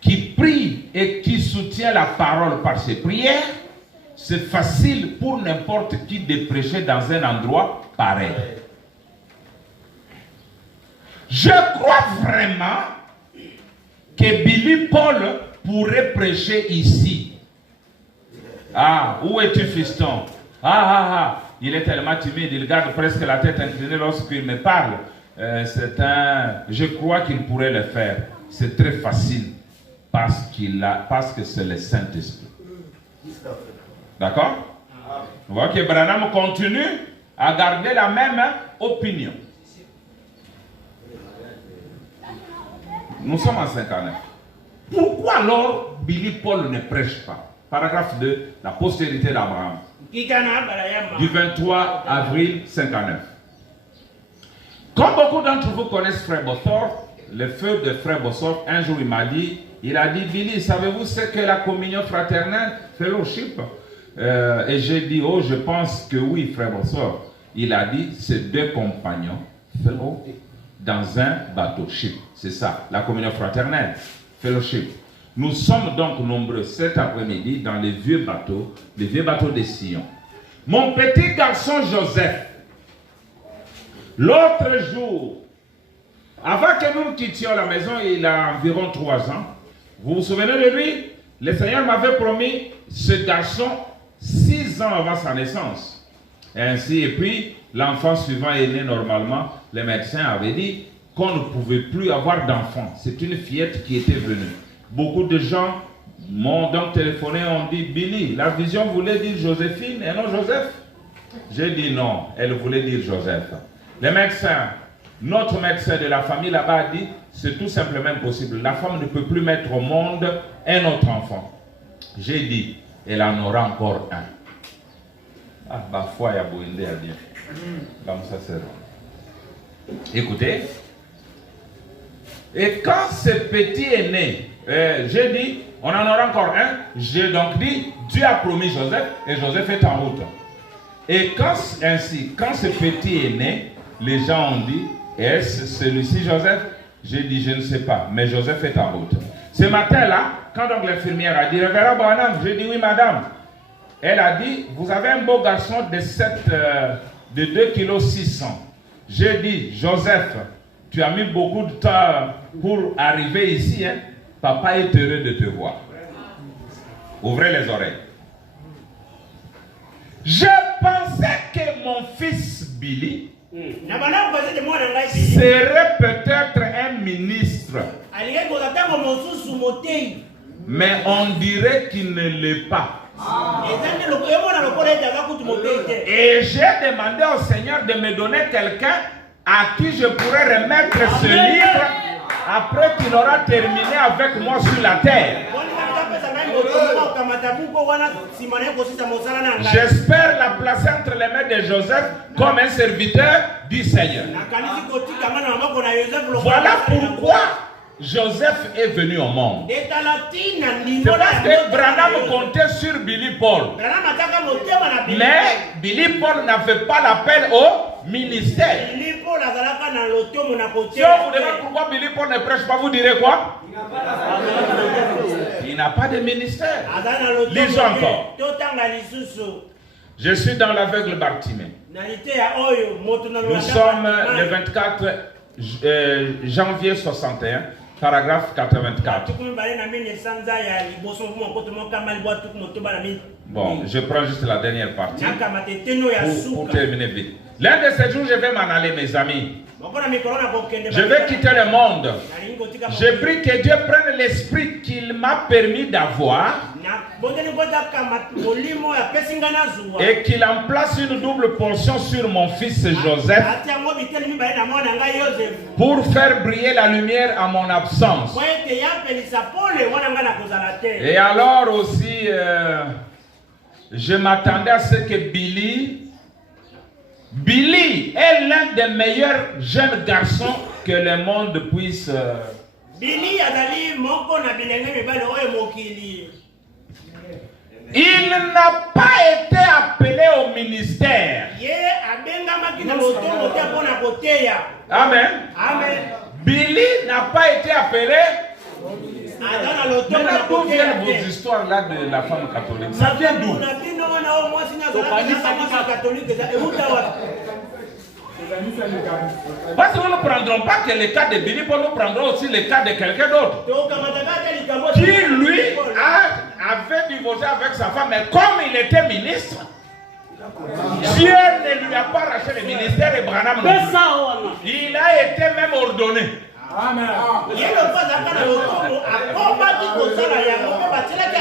qui prie et qui soutient la parole par ses prières, c'est facile pour n'importe qui de prêcher dans un endroit pareil. Je crois vraiment que Billy Paul pourrait prêcher ici. Ah, où es-tu, fiston? Il est tellement timide, il garde presque la tête inclinée lorsqu'il me parle. Je crois qu'il pourrait le faire. C'est très facile parce que c'est le Saint-Esprit. D'accord? On voit que Branham continue à garder la même opinion. Nous sommes en 59. Pourquoi alors Billy Paul ne prêche pas? Paragraphe 2, la postérité d'Abraham. Du 23 avril 59. Comme beaucoup d'entre vous connaissent Frère Bossorf, le feu de Frère Bossorf, un jour il a dit, Billy, savez-vous ce qu'est la communion fraternelle, fellowship? Et j'ai dit, oh, je pense que oui, Frère Bossorf. Il a dit, c'est deux compagnons, fellow, dans un bateau, ship. C'est ça, la communion fraternelle, fellowship. Nous sommes donc nombreux cet après-midi dans les vieux bateaux de Sion. Mon petit garçon Joseph, l'autre jour, avant que nous quittions la maison, il a environ 3 ans. Vous vous souvenez de lui? Le Seigneur m'avait promis ce garçon 6 ans avant sa naissance. Et puis, l'enfant suivant est né normalement. Les médecins avaient dit qu'on ne pouvait plus avoir d'enfant. C'est une fillette qui était venue. Beaucoup de gens m'ont donc téléphoné, ont dit, Billy, la vision voulait dire Joséphine et non Joseph. J'ai dit non, elle voulait dire Joseph. Les médecins, notre médecin de la famille là-bas a dit, c'est tout simplement impossible. La femme ne peut plus mettre au monde un autre enfant. J'ai dit, elle en aura encore un. Ah, bah, foi, il y a beau à dire. Comme ça, c'est bon. Écoutez. Et quand ce petit est né, j'ai dit, on en aura encore un. J'ai donc dit, Dieu a promis Joseph et Joseph est en route. Et quand ce petit est né, les gens ont dit, est-ce celui-ci Joseph? J'ai dit, je ne sais pas, mais Joseph est en route. Ce matin-là, quand donc l'infirmière a dit, Révérend Branham, j'ai dit, oui madame. Elle a dit, vous avez un beau garçon de 2,6 kg. J'ai dit, Joseph, tu as mis beaucoup de temps pour arriver ici. Hein? Papa est heureux de te voir. Ouvrez les oreilles. Je pensais que mon fils Billy serait peut-être un ministre. Mais on dirait qu'il ne l'est pas. Et j'ai demandé au Seigneur de me donner quelqu'un à qui je pourrais remettre ce livre après qu'il aura terminé avec moi sur la terre, j'espère la placer entre les mains de Joseph comme un serviteur du Seigneur. Voilà pourquoi Joseph est venu au monde. C'est parce que Branham comptait sur Billy Paul. Mais Billy Paul n'avait pas l'appel au ministère. Si on vous demande pourquoi Billy Paul ne prêche pas, vous direz quoi? Il n'a pas de ministère. Lisons encore. Je suis dans l'aveugle Bartimée. Nous sommes le 24 janvier 61. Paragraphe 84. Bon, je prends juste la dernière partie pour terminer vite. L'un de ces jours, je vais m'en aller, mes amis. Je vais quitter le monde. Je prie que Dieu prenne l'esprit qu'il m'a permis d'avoir et qu'il en place une double portion sur mon fils Joseph pour faire briller la lumière à mon absence. Et alors aussi, je m'attendais à ce que Billy est l'un des meilleurs jeunes garçons que le monde puisse. Il n'a pas été appelé au ministère. Amen. Billy n'a pas été appelé. Maintenant, d'où viennent vos histoires là de la femme catholique? Ça vient d'où? Parce que nous ne prendrons pas que le cas de Billy Paul, nous prendrons aussi le cas de quelqu'un d'autre qui lui avait divorcé avec sa femme, mais comme il était ministre, Dieu ne lui a pas racheté le ministère et Branham non plus. Il a été même ordonné. Amen.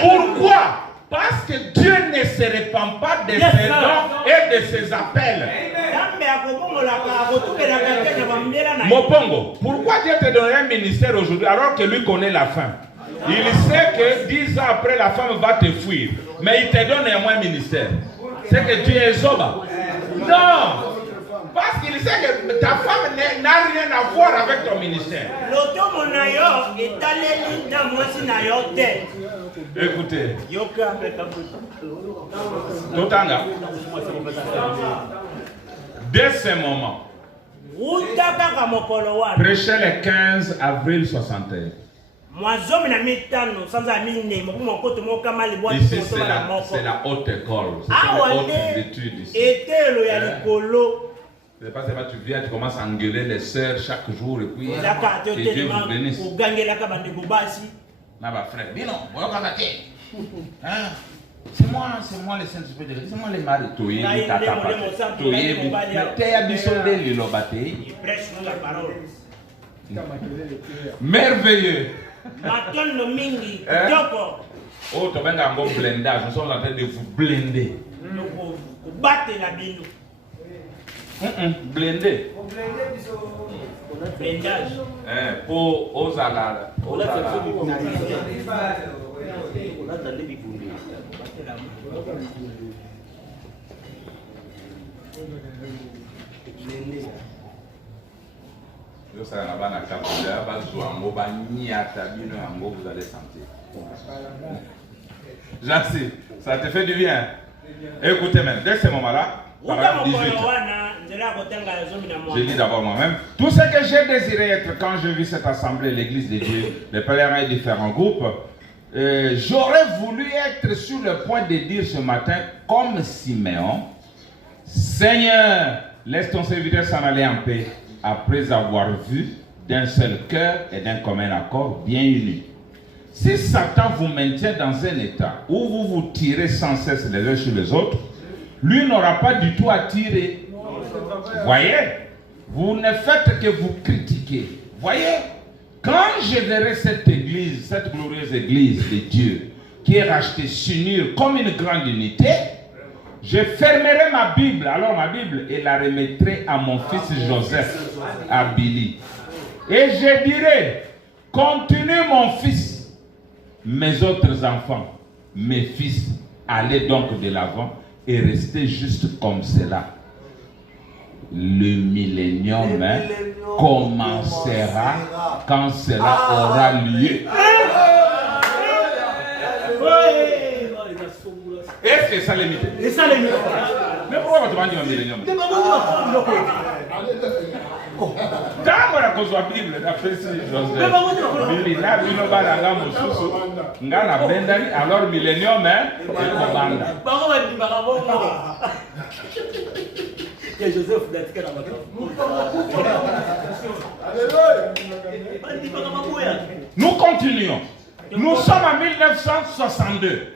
Pourquoi? Parce que Dieu ne se répand pas de ses dons et de ses appels. Mopongo, pourquoi Dieu te donne un ministère aujourd'hui alors que lui connaît la fin? Il sait que 10 ans après la femme va te fuir, mais il te donne néanmoins un ministère. C'est que tu es Zoba. Non! Parce qu'il sait que ta femme n'a rien à voir avec ton ministère. Écoutez. Totanga. Dès ce moment, prêché le 15 avril 61. Ici, c'est la haute école. C'est la haute étude ici. C'est pas seulement tu viens, tu commences à engueuler les sœurs chaque jour et puis que Dieu vous bénisse. Frère, mais non, c'est moi le Saint-Esprit de l'Église, c'est moi le mari. Merveilleux. Oh, tu as un bon blindage, nous sommes en train de vous blinder. Blindé. Blindage. Pour aux alarmes. Vous allez sentir. J'assure, ça te fait du bien. Écoutez même, dès ce moment-là, paragraphe 18. Je lis d'abord moi-même. Tout ce que j'ai désiré être quand je vis cette assemblée, l'église de Dieu, les pèlerins et différents groupes, j'aurais voulu être sur le point de dire ce matin, comme Siméon, Seigneur, laisse ton serviteur s'en aller en paix, après avoir vu d'un seul cœur et d'un commun accord bien unis. Si Satan vous maintient dans un état où vous vous tirez sans cesse les uns sur les autres, lui n'aura pas du tout à tirer. Voyez, vous ne faites que vous critiquer. Voyez, quand je verrai cette église, cette glorieuse église de Dieu, qui est rachetée, s'unir comme une grande unité, je fermerai ma Bible, alors ma Bible, et la remettrai à mon fils Joseph, à Billy. Et je dirai, continue mon fils, mes autres enfants, mes fils, allez donc de l'avant et restez juste comme cela. Le millénium commencera quand cela aura lieu. Est-ce que ça limite? C'est ça les mythes. Mais pourquoi tu m'as dit un millénium? Quand on a posé la Bible, d'après Joseph, alors millénium, et commande. Nous continuons. Nous sommes en 1962.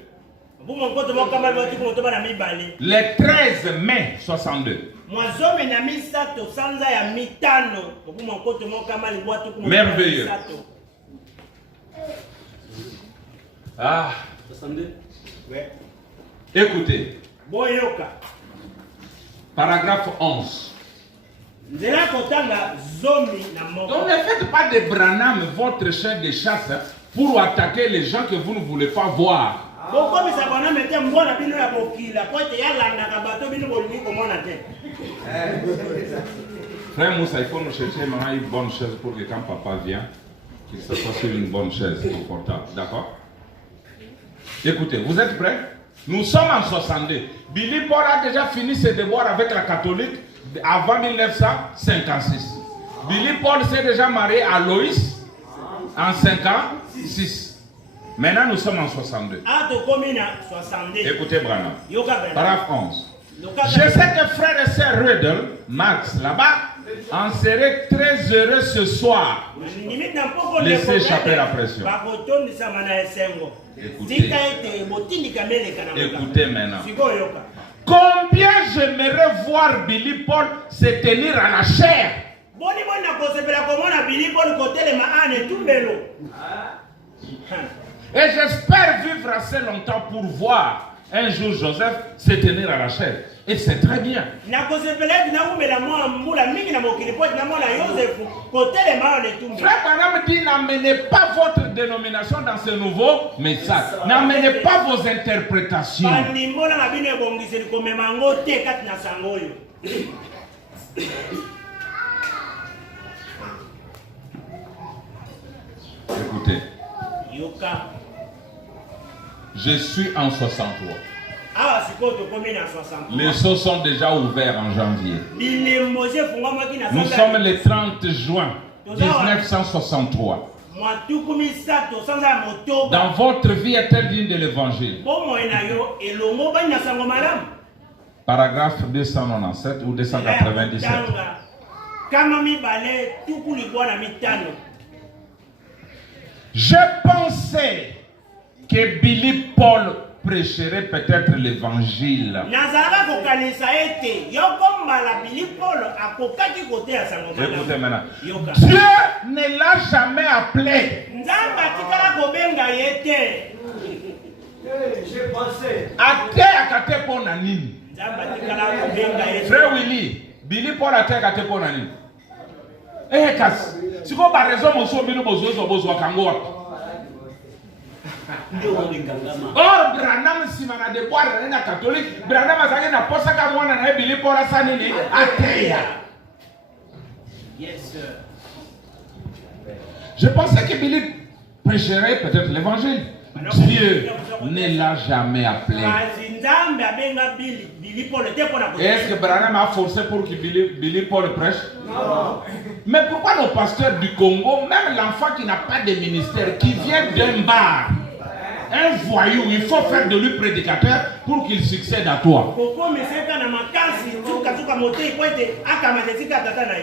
Le 13 mai 62. Merveilleux. Ah. Écoutez. Paragraphe 11. Donc ne faites pas de Branham votre chien de chasse pour attaquer les gens que vous ne voulez pas voir. Frère Moussa, il faut nous chercher maintenant une bonne chaise pour que quand papa vient, qu'il s'assoie sur une bonne chaise confortable. D'accord? Écoutez, vous êtes prêts? Nous sommes en 62. Billy Paul a déjà fini ses devoirs avec la catholique avant 1956. Billy Paul s'est déjà marié à Loïs en 56. Maintenant, nous sommes en 62. Écoutez, Branham. Paragraphe 11. Je sais que frère et sœur Rudel, Max, là-bas, en serait très heureux ce soir. Laissez échapper la pression. Écoutez maintenant. Combien j'aimerais voir Billy Paul se tenir à la chair. Et j'espère vivre assez longtemps pour voir un jour Joseph se tenir à la chair. Et c'est très bien. Frère Branham dit, n'amenez pas votre dénomination dans ce nouveau message. N'amenez pas vos interprétations. Écoutez. Je suis en 63. Les sceaux sont déjà ouverts en janvier. Nous sommes le 30 juin 1963. Dans votre vie est-elle digne de l'évangile? Paragraphe 297 ou 297. Je pensais que Billy Paul prêcherait peut-être l'évangile. Écoutez maintenant. Dieu ne l'a jamais appelé. Frère Willy, Billy Paul a été pour Nani. Eh, casse. Si vous avez raison, vous avez besoin Or, Branham, si vous avez des bois, vous êtes catholique. Branham, vous avez un poste à moi, vous avez Billy Paul à Sanini. Je pensais que Billy prêcherait peut-être l'évangile. Dieu ne l'a jamais appelé. Est-ce que Branham a forcé pour que Billy Paul prêche? Non. Mais pourquoi nos pasteurs du Congo, même l'enfant qui n'a pas de ministère, qui vient d'un bar, un voyou, il faut faire de lui prédicateur pour qu'il succède à toi?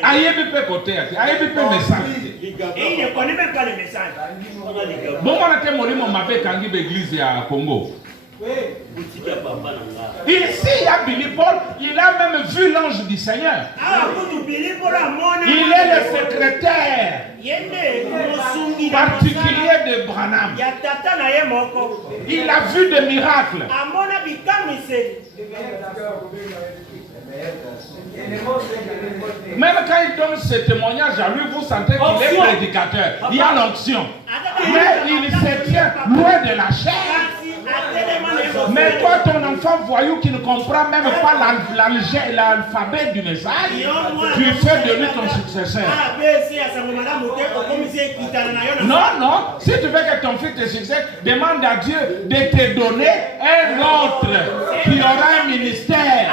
Aïe, peut côté, aïe, peut message. Et il ne connaît même pas le message. Bon, on a été mort, mon mabé kangi l'église à Congo. Ici, il y a Billy Paul, il a même vu l'ange du Seigneur. Il est le secrétaire particulier de Branham. Il a vu des miracles. Même quand il donne ce témoignage à lui, vous sentez qu'il est prédicateur. Il y a l'onction. Mais il se tient loin de la chair. Mais toi, ton enfant voyou qui ne comprend même pas l'alphabet du message, tu fais de lui ton successeur. Non, non. Si tu veux que ton fils te succède, demande à Dieu de te donner un autre qui aura un ministère.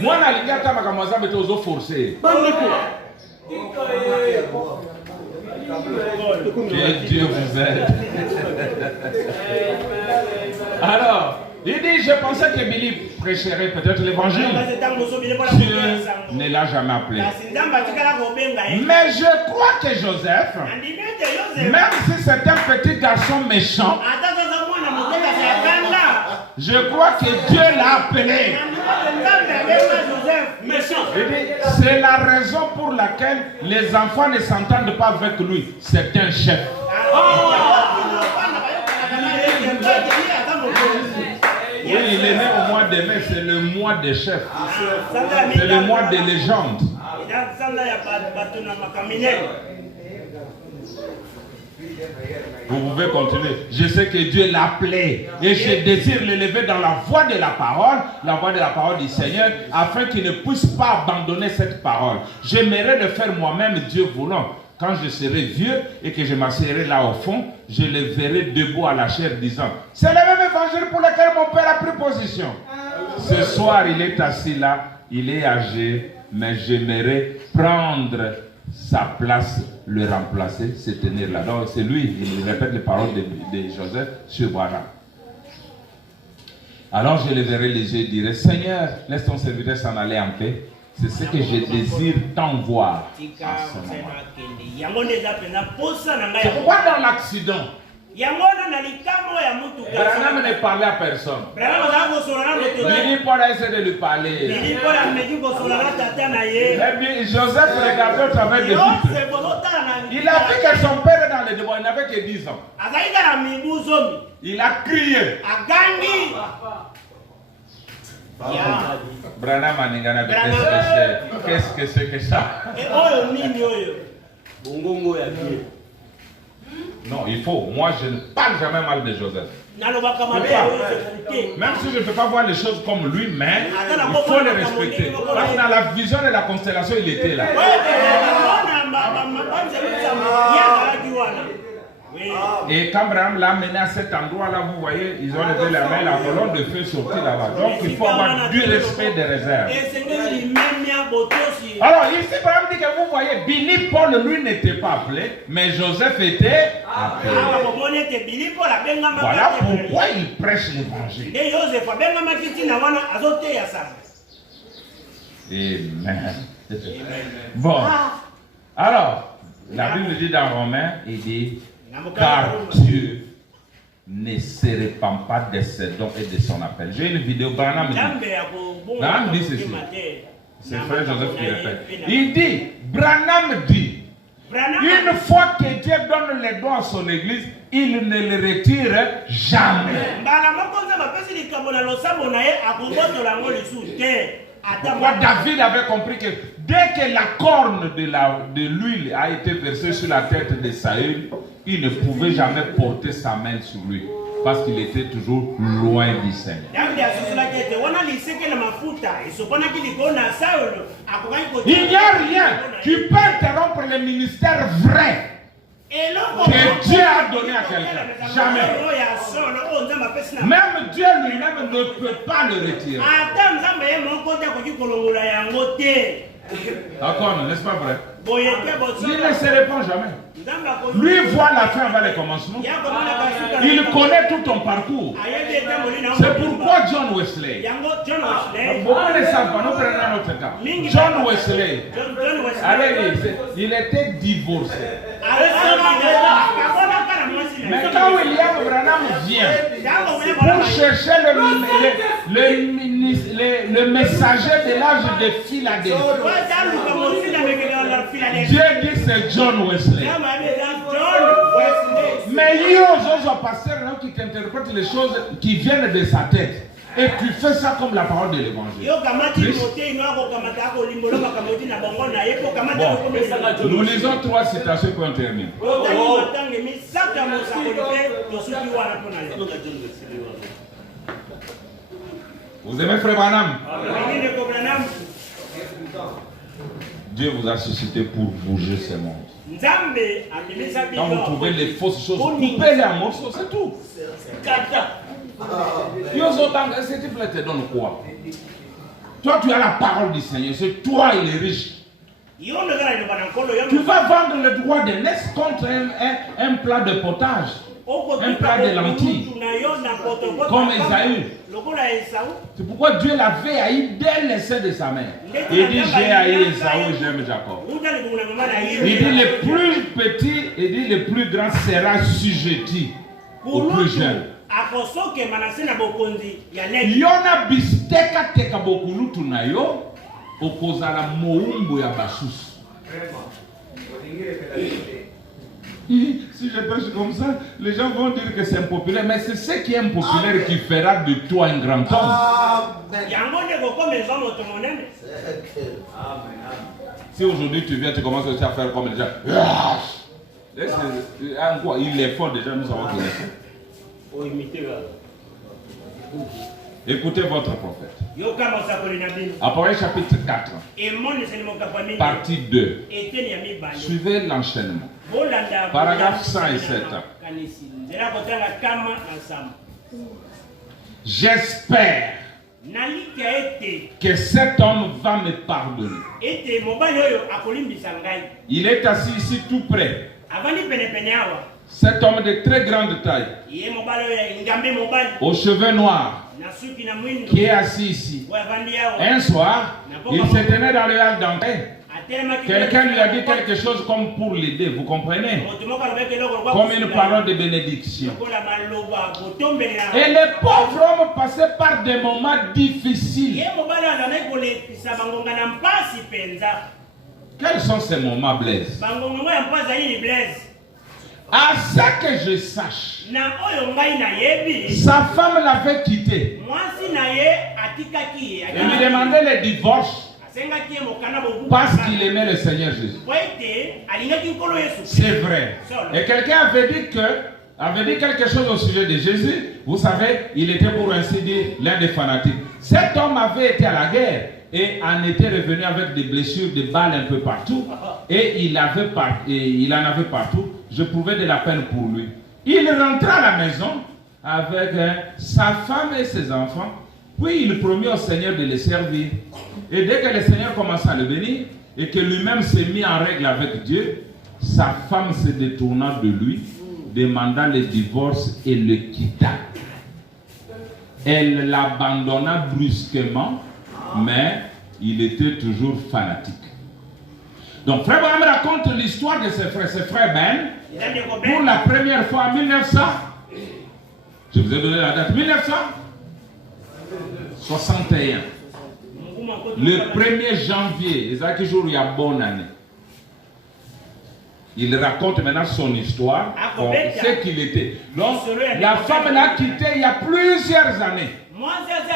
Moi, je suis forcé. Que Dieu vous aide. Alors, il dit, je pensais que Billy prêcherait peut-être l'évangile. Dieu ne l'a jamais appelé. Mais je crois que Joseph, même si c'est un petit garçon méchant, je crois que Dieu l'a appelé. C'est la raison pour laquelle les enfants ne s'entendent pas avec lui. C'est un chef. Oui, il est né au mois de mai, c'est le mois des chefs. C'est le mois des légendes. Vous pouvez continuer. Je sais que Dieu l'a appelé et je désire l'élever dans la voie de la parole du Seigneur, afin qu'il ne puisse pas abandonner cette parole. J'aimerais le faire moi-même, Dieu voulant. Quand je serai vieux et que je m'asseoirai là au fond, je le verrai debout à la chair disant, c'est le même évangile pour lequel mon père a pris position. Ce soir, il est assis là, il est âgé, mais j'aimerais prendre sa place, le remplacer, se tenir là. Donc c'est lui, il répète les paroles de Joseph sur Branham. Alors je le verrai les yeux et dirai, Seigneur, laisse ton serviteur s'en aller en paix. C'est ce que je désire tant voir à ce moment. C'est pourquoi dans l'accident, Branham ne parlait à personne. Billy Paul a essayé de lui parler. Et puis Joseph regardait au travers des vitres. Il a vu que son père est dans les déboires. Il n'avait que 10 ans. Il a crié. Branham Aningana, qu'est-ce que c'est que ça? Non, il faut. Moi, je ne parle jamais mal de Joseph. Même si je ne peux pas voir les choses comme lui, mais il faut les respecter. Parce que dans la vision de la constellation, il était là. Et quand Abraham l'a mené à cet endroit-là, vous voyez, ils ont levé la main, la colonne de feu sortit là-bas. Donc il faut avoir du respect des réserves. Alors ici, Abraham dit que vous voyez, Billy Paul, lui, n'était pas appelé, mais Joseph était appelé. Voilà pourquoi il prêche l'évangile. Amen. Bon, alors, la Bible dit dans Romains, il dit, car Dieu ne se répand pas de ses dons et de son appel. J'ai une vidéo, Branham dit ceci. C'est frère Joseph qui répète. Il dit, Branham dit, une fois que Dieu donne les dons à son église, il ne les retire jamais. Pourquoi David avait compris que dès que la corne de l'huile a été versée sur la tête de Saül, il ne pouvait jamais porter sa main sur lui. Parce qu'il était toujours loin du Seigneur. Il n'y a rien qui peut interrompre le ministère vrai que Dieu a donné à quelqu'un. Jamais. Même Dieu lui-même ne peut pas le retirer. D'accord, n'est-ce pas vrai? Il ne se répand jamais. Lui voit la fin avant le commencement. Il connaît tout ton parcours. C'est pourquoi John Wesley. Beaucoup ne savent pas, nous prenons notre cas. John Wesley. Allez, il était divorcé. Mais quand William Branham vient pour chercher le messager de l'âge de Philadelphie, Dieu dit c'est John Wesley. Mais il y a d'autres pasteurs qui t'interprètent les choses qui viennent de sa tête. Et tu fais ça comme la parole de l'évangile. Bon, nous lisons 3 citations pour en terminer. Vous aimez Frère Branham? Dieu vous a suscité pour bouger ce monde. Quand vous trouvez les fausses choses, coupez-les en morceaux, c'est tout. Ce type-là te donne quoi? Toi, tu as la parole du Seigneur, c'est toi, il est riche. Tu vas vendre le droit de naissance contre un plat de potage, un plat de lentilles, comme Esaü. C'est pourquoi Dieu l'avait haï dès l'essai de sa mère. Il dit, j'ai haï Esaü, j'aime Jacob. Il dit, le plus petit, il dit, le plus grand sera sujetti au plus jeune. Yona bisteka teka bokulutu na yo okozala moumbu ya basusu. Si je prêche comme ça, les gens vont dire que c'est impopulaire, mais c'est ce qui est impopulaire qui fera de toi un grand homme. Si aujourd'hui tu viens, tu commences aussi à faire comme les gens. Il est fort déjà, nous savons qu'il est fort. Écoutez votre prophète. Apocalypse chapitre 4, partie 2. Suivez l'enchaînement. Paragraphe 107. J'espère que cet homme va me pardonner. Il est assis ici tout près. Cet homme de très grande taille, aux cheveux noirs, qui est assis ici. Un soir, il se tenait dans le hall d'entrée. Quelqu'un lui a dit quelque chose comme pour l'aider, vous comprenez? Comme une parole de bénédiction. Et les pauvres hommes passaient par des moments difficiles. Quels sont ces moments, Blaise? À ce que je sache, sa femme l'avait quitté. Et lui demandait le divorce parce qu'il aimait le Seigneur Jésus. C'est vrai. Et quelqu'un avait dit quelque chose au sujet de Jésus. Vous savez, il était pour ainsi dire l'un des fanatiques. Cet homme avait été à la guerre et en était revenu avec des blessures, des balles un peu partout. Et il en avait partout. Je prouvais de la peine pour lui. Il rentra à la maison avec sa femme et ses enfants. Puis il promit au Seigneur de les servir. Et dès que le Seigneur commença à le bénir et que lui-même s'est mis en règle avec Dieu, sa femme se détourna de lui, demanda le divorce et le quitta. Elle l'abandonna brusquement, mais il était toujours fanatique. Donc Frère Branham raconte l'histoire de ses frères Ben pour la première fois en 1900. Je vous ai donné la date, 1961. Le 1er janvier, exact jour il y a bonne année. Il raconte maintenant son histoire, ce qu'il était. Donc, la femme l'a quitté il y a plusieurs années.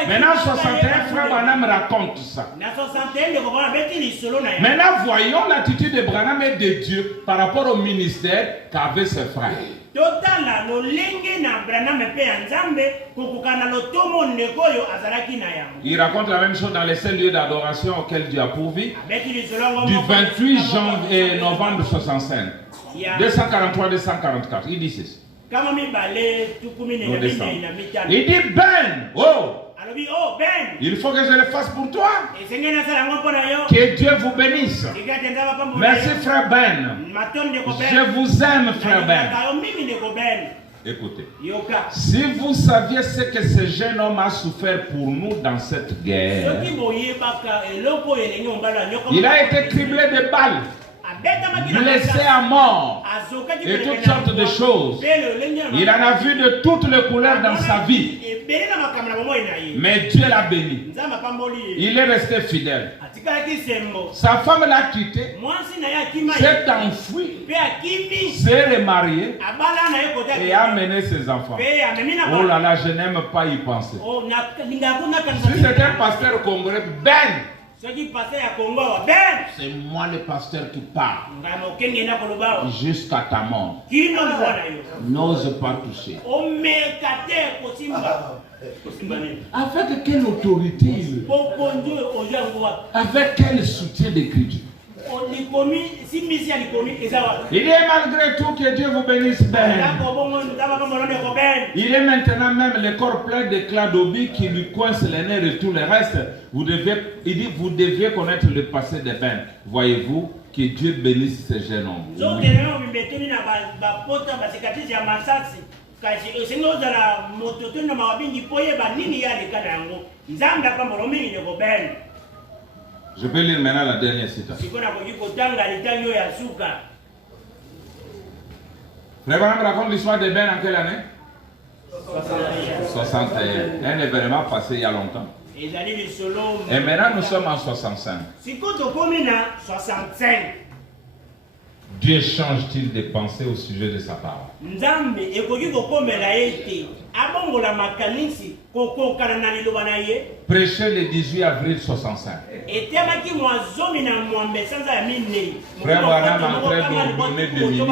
Maintenant, 61, Frère Branham raconte ça. Maintenant, voyons l'attitude de Branham et de Dieu par rapport au ministère qu'avaient ses frères. Il raconte la même chose dans les 5 lieux d'adoration auxquels Dieu a pourvu. Du 28 novembre 65. 243-244. Il dit ceci. Il dit Ben, il faut que je le fasse pour toi. Que Dieu vous bénisse. Merci Frère Ben. Je vous aime Frère Ben. Écoutez, si vous saviez ce que ce jeune homme a souffert pour nous dans cette guerre, il a été criblé de balles. blessé à mort et toutes sortes de choses. Il en a vu de toutes les couleurs dans sa vie. Mais Dieu l'a béni. Il est resté fidèle. Sa femme l'a quitté, s'est enfui, s'est remarié et a mené ses enfants. Oh là là, je n'aime pas y penser. Si c'était un pasteur congolais, c'est moi le pasteur qui parle. Jusqu'à ta mort. N'ose pas toucher. Avec quelle autorité? Avec quel soutien d'écriture? Il est malgré tout que Dieu vous bénisse. Il est maintenant même le corps plein d'éclats d'obis qui lui coince les nerfs et tout le reste. Il dit vous deviez connaître le passé des bains. Voyez-vous que Dieu bénisse ces jeunes hommes. Oui. Je peux lire maintenant la dernière citation. Frère Branham raconte l'histoire de Ben en quelle année? 61. Un événement passé il y a longtemps. Et maintenant nous sommes en 65. Dieu change-t-il des pensées au sujet de sa parole? Prêché le 18 avril 65. Frère Branham en train d'ordonner des ministres.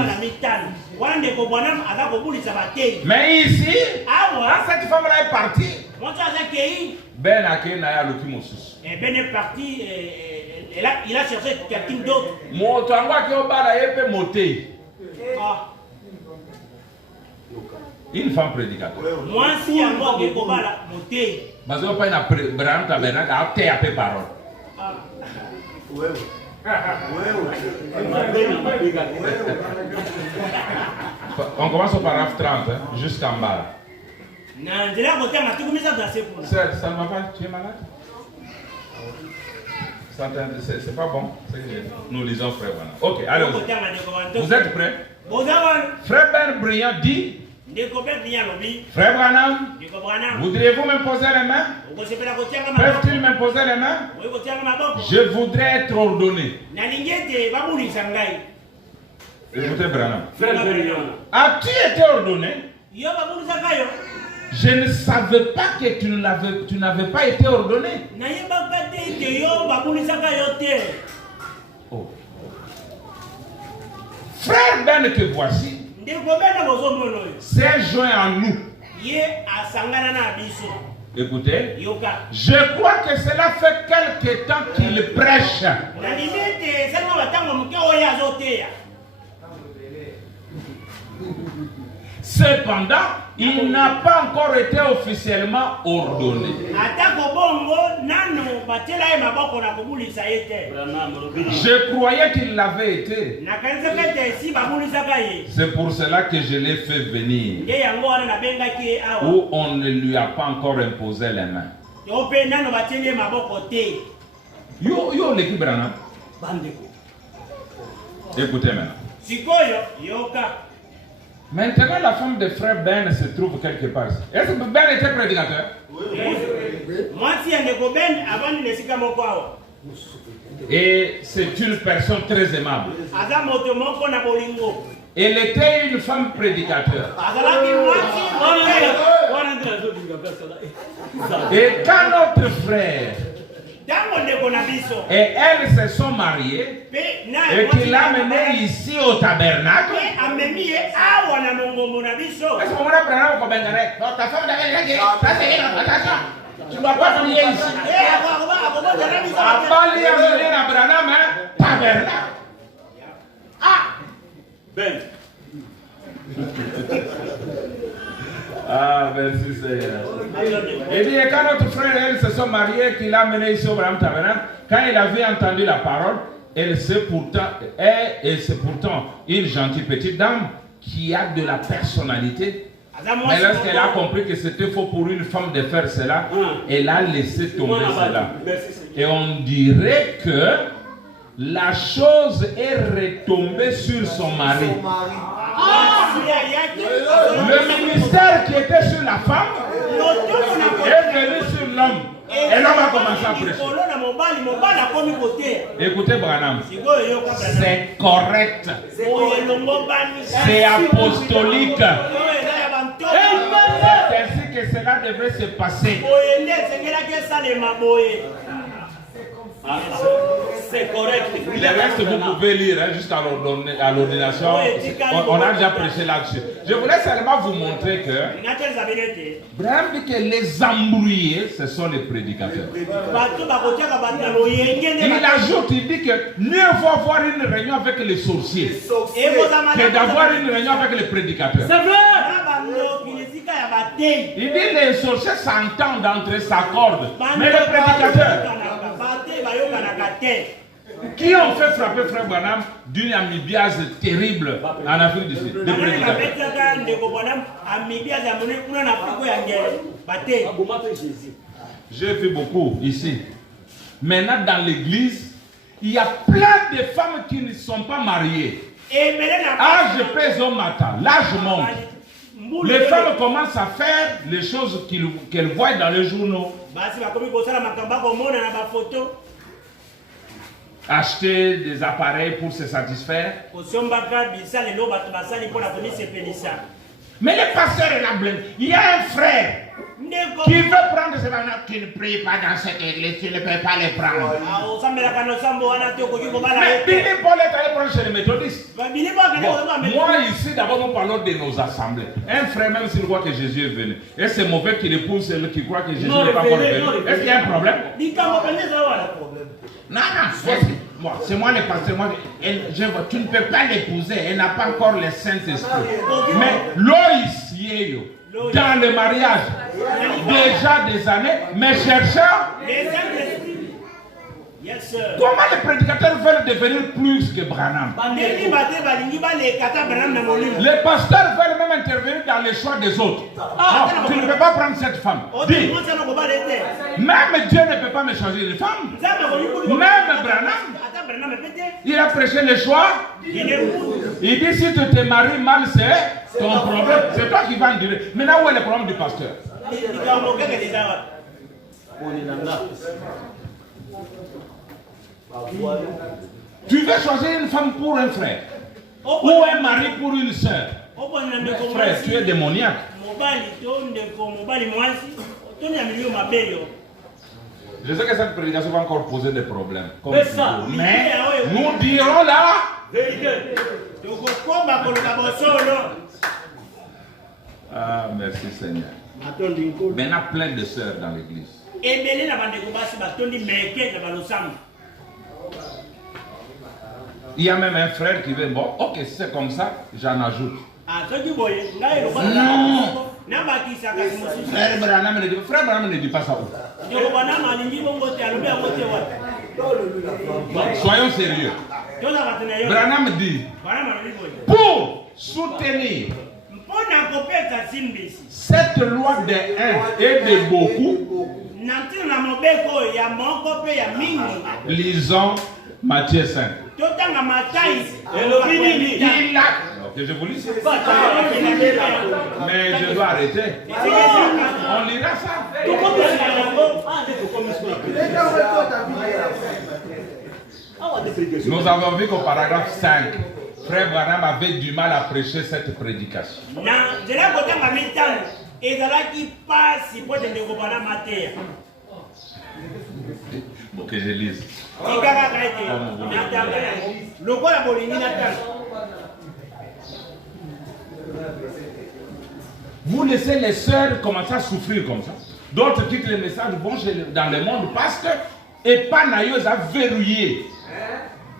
Mais ici, quand cette femme-là est partie, Ben Akenaya Lukimosus. Ben est parti, il a cherché quelqu'un d'autre. Une femme prédicateur. Moi, si à moi, je vais monter. Mais je ne pas une Branham tabernacle à théâtre parole. On commence au paragraphe 30 hein, jusqu'en bas. Ça ne va pas, tu es malade? C'est pas bon. Nous lisons frère Branham. Ok, allez. Vous êtes prêts? Frère Ben Brillant dit, frère Branham, voudriez-vous m'imposer les mains? Peuvent-ils m'imposer les mains? Je voudrais être ordonné. Écoutez Branham. As-tu été ordonné? Je ne savais pas que tu n'avais pas été ordonné. Oh. Frère Ben que voici s'est joint à nous. Écoutez, je crois que cela fait quelque temps qu'il prêche. Cependant, il n'a pas encore été officiellement ordonné. Je croyais qu'il l'avait été. C'est pour cela que je l'ai fait venir. Où on ne lui a pas encore imposé les mains. Yo l'équipe Branham. Écoutez maintenant. Maintenant, la femme de frère Ben se trouve quelque part. Est-ce que Ben était prédicateur? Et c'est une personne très aimable. Elle était une femme prédicateur. Et quand notre frère et elle se sont mariées et qu'il l'a mené ici au tabernacle. Est-ce que vous avez ta femme attention, tu ne dois pas prier ici. Abali a mené à Branham tabernacle. Ah Ben. Ah, merci Seigneur. Et dit, quand notre frère et elle se sont mariés, qu'il a mené ici au Branham Tabernacle, quand il avait entendu la parole, c'est pourtant une gentille petite dame qui a de la personnalité. Mais lorsqu'elle a compris que c'était faux pour une femme de faire cela, elle a laissé tomber cela. Et on dirait que la chose est retombée sur son mari. Le ministère qui était sur la femme est venu sur l'homme. Et l'homme a commencé à prêcher. Écoutez Branham, c'est correct. C'est apostolique. C'est ainsi que cela devrait se passer. C'est correct. Le reste, vous pouvez lire jusqu'à l'ordination. On a déjà prêché là-dessus. Je voulais seulement vous montrer que Branham dit que les embrouillés, ce sont les prédicateurs. Il ajoute, il dit que mieux vaut avoir une réunion avec les sorciers que d'avoir une réunion avec les prédicateurs. C'est vrai. Il dit que les sorciers s'entendent entre eux, s'accordent. Mais les prédicateurs qui ont fait frapper Frère Branham d'une amibiase terrible en Afrique du Sud, les prédicateurs. J'ai vu beaucoup ici. Maintenant, dans l'église, il y a plein de femmes qui ne sont pas mariées. Âge pèse au matin, l'âge monte. Les femmes commencent à faire les choses qu'elles voient dans les journaux. Acheter des appareils pour se satisfaire. Mais le pasteur est là blême. Il y a un frère qui veut prendre ce matin, qui ne prie pas dans cette église, qui ne peut pas les prendre. Mais Billy Paul est allé prendre chez les méthodistes. Bon, moi ici, d'abord nous parlons de nos assemblées. Un frère, même s'il voit que Jésus est venu, et c'est mauvais qu'il épouse celle qui croit que Jésus n'est pas encore venu. Est-ce qu'il y a un problème? Non, c'est moi le pasteur. Tu ne peux pas l'épouser, elle n'a pas encore le Saint-Esprit. Mais Loïs Yeyo, dans le mariage, déjà des années, mais cherchant. Yes, comment les prédicateurs veulent devenir plus que Branham? Les pasteurs veulent même intervenir dans les choix des autres. Non, tu ne peux pas prendre cette femme. Dis, même Dieu ne peut pas me choisir une femme. Même Branham, il a prêché le choix. Il dit si tu te maries mal, c'est ton problème. C'est toi qui vas en dire. Maintenant, où est le problème du pasteur? Tu veux choisir une femme pour un frère ou un mari pour une soeur. Frère, tu es démoniaque. Je sais que cette prédication va encore poser des problèmes. Mais nous dirons la vérité. Ah, merci Seigneur. Maintenant, plein de sœurs dans l'église. Il y a même un frère qui veut, bon, ok, si c'est comme ça, j'en ajoute. Non. Frère Branham ne dit pas ça. Soyons sérieux. Branham dit, pour soutenir cette loi de un et de beaucoup, lisons Matthieu 5. Que je vous lis. Mais je dois arrêter. On lira ça. Nous avons vu qu'au paragraphe 5, Frère Branham avait du mal à prêcher cette prédication. Bon, que je lise. Vous laissez les sœurs commencer à souffrir comme ça. D'autres quittent les messages, vont dans le monde parce que Epanaïos a verrouillé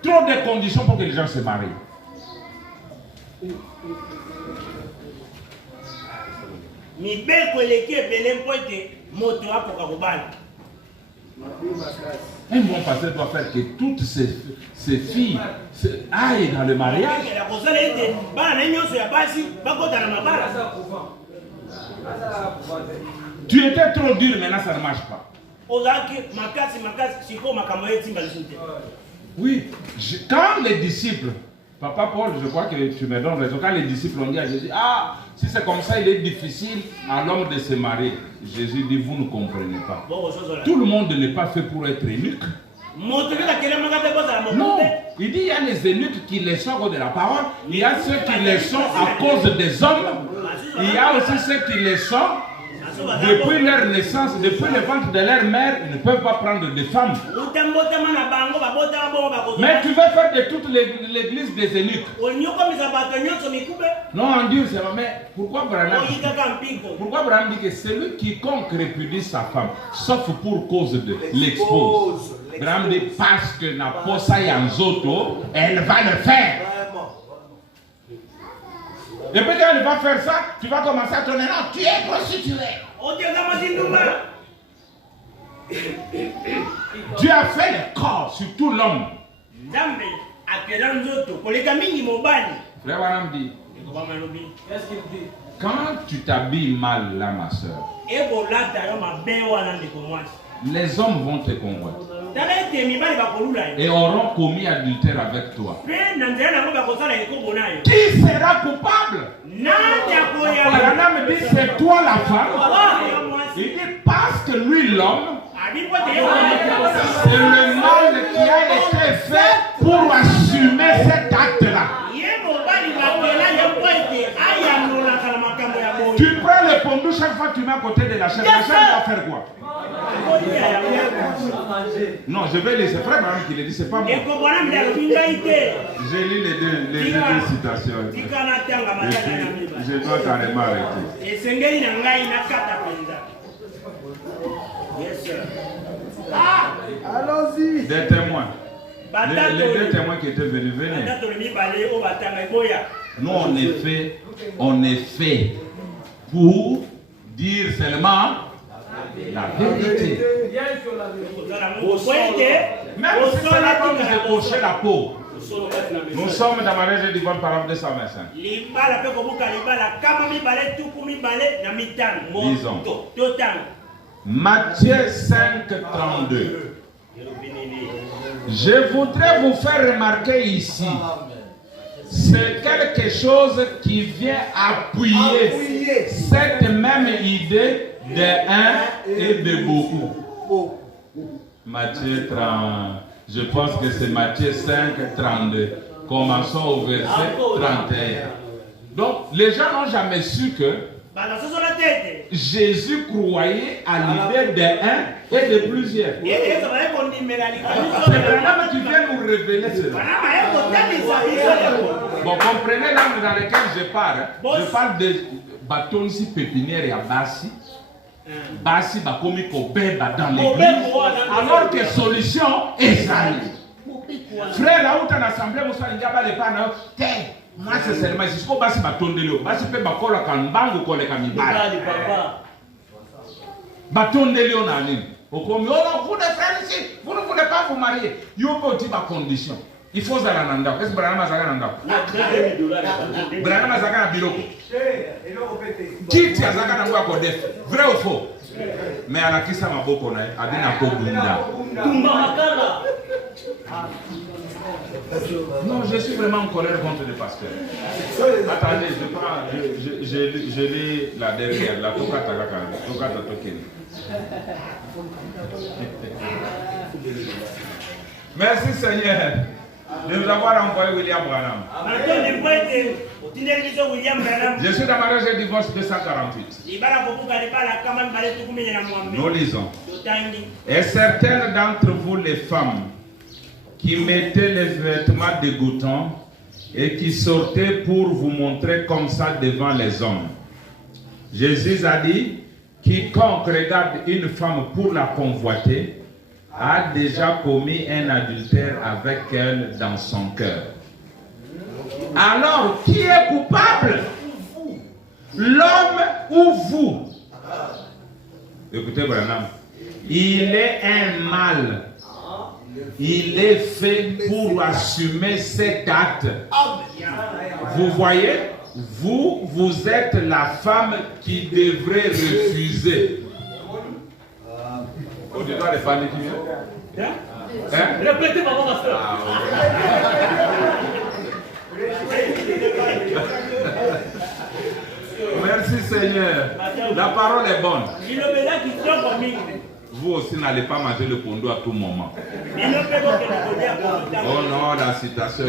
trop de conditions pour que les gens se marient. Un bon pasteur doit faire que toutes ces filles aillent dans le mariage. Tu étais trop dur, maintenant ça ne marche pas. Oui, quand les disciples, Papa Paul, je crois que tu me donnes raison, quand les disciples ont dit à Jésus, ah, si c'est comme ça, il est difficile à l'homme de se marier. Jésus dit, vous ne comprenez pas. Tout le monde n'est pas fait pour être eunuque. Non, il dit, il y a les eunuques qui les sont de la parole, il y a ceux qui les sont à cause des hommes, il y a aussi ceux qui les sont depuis leur naissance, depuis le ventre de leur mère, ils ne peuvent pas prendre de femmes. Mais tu veux faire de toute l'église des eunuques. Non, on dit, mais pourquoi Branham dit que celui quiconque répudie sa femme, sauf pour cause de l'expose. Branham dit parce que n'a pas ça Yanzoto, elle va le faire. Et puis quand elle va faire ça, tu vas commencer à te dire non, tu es prostituée. Dieu a fait le corps sur tout l'homme. Frère Branham dit, quand tu t'habilles mal là, ma soeur, les hommes vont te convoiter et auront commis adultère avec toi. Qui sera coupable? Branham dit c'est toi la femme. Il dit parce que lui l'homme, c'est le mal qui a été fait pour assumer cet acte-là. Tu prends le pondou chaque fois que tu mets à côté de la chaise. La chaise va faire quoi? Non, je vais laisser frère Branham qui le dit, c'est pas moi. J'ai lu les deux citations. Je dois carrément arrêter. Allons-y. Des témoins. Les deux témoins qui étaient venus, venez. Nous, on est fait pour dire seulement la vérité. Même si c'est là comme j'ai poché la peau. Nous sommes dans ma région d'Yvonne par 225. Disons. Matthieu 5, 32. Je voudrais vous faire remarquer ici, c'est quelque chose qui vient appuyer cette même idée de un et de beaucoup. Matthieu 30, je pense que c'est Matthieu 5, 32. Commençons au verset 31. Donc, les gens n'ont jamais su que Jésus croyait à l'idée de un et de plusieurs. C'est Branham qui vient nous révéler cela. Bon, comprenez l'angle dans lequel je parle. Je parle de bâton ici pépinière et à Bassi. Bassi va comme Kobeba dans l'église. Alors que solution est ça. Frère, là où tu as l'assemblée, vous savez, il y a pas de panneaux. Moi, c'est seulement ici. Je vais bâton de l'eau. Bassi peut bakola kanbango kole kamibala. Bâton de l'eau n'a rien. Vous les frères ici, vous ne voulez pas vous marier. Il y a une condition. Il faut Zalananda. Qu'est-ce que Branham a Zalananda? Branham a Zalananda Biloko. Qui tient Zalananda à Kodef? Vrai ou faux? Mais à la Kissa Maboko, a dit na Kobunda. Non, je suis vraiment en colère contre le pasteur. Attendez, je lis la dernière, la Tokata Tokeni. Merci Seigneur de nous avoir envoyé William Branham. Je suis dans ma région de divorce 248. Nous lisons. Et certaines d'entre vous, les femmes, qui mettaient les vêtements dégoûtants et qui sortaient pour vous montrer comme ça devant les hommes. Jésus a dit, quiconque regarde une femme pour la convoiter a déjà commis un adultère avec elle dans son cœur. Alors, qui est coupable? L'homme ou vous? Écoutez, Branham, il est un mal. Il est fait pour assumer cet acte. Vous voyez, vous êtes la femme qui devrait refuser. Tu dois les parler qui vient? Répétez, maman, ma soeur. Merci Seigneur. La parole est bonne. Vous aussi n'allez pas manger le pondo à tout moment. Oh non, la citation.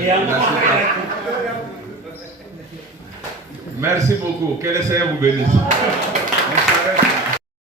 Merci beaucoup. Que le Seigneur vous bénisse.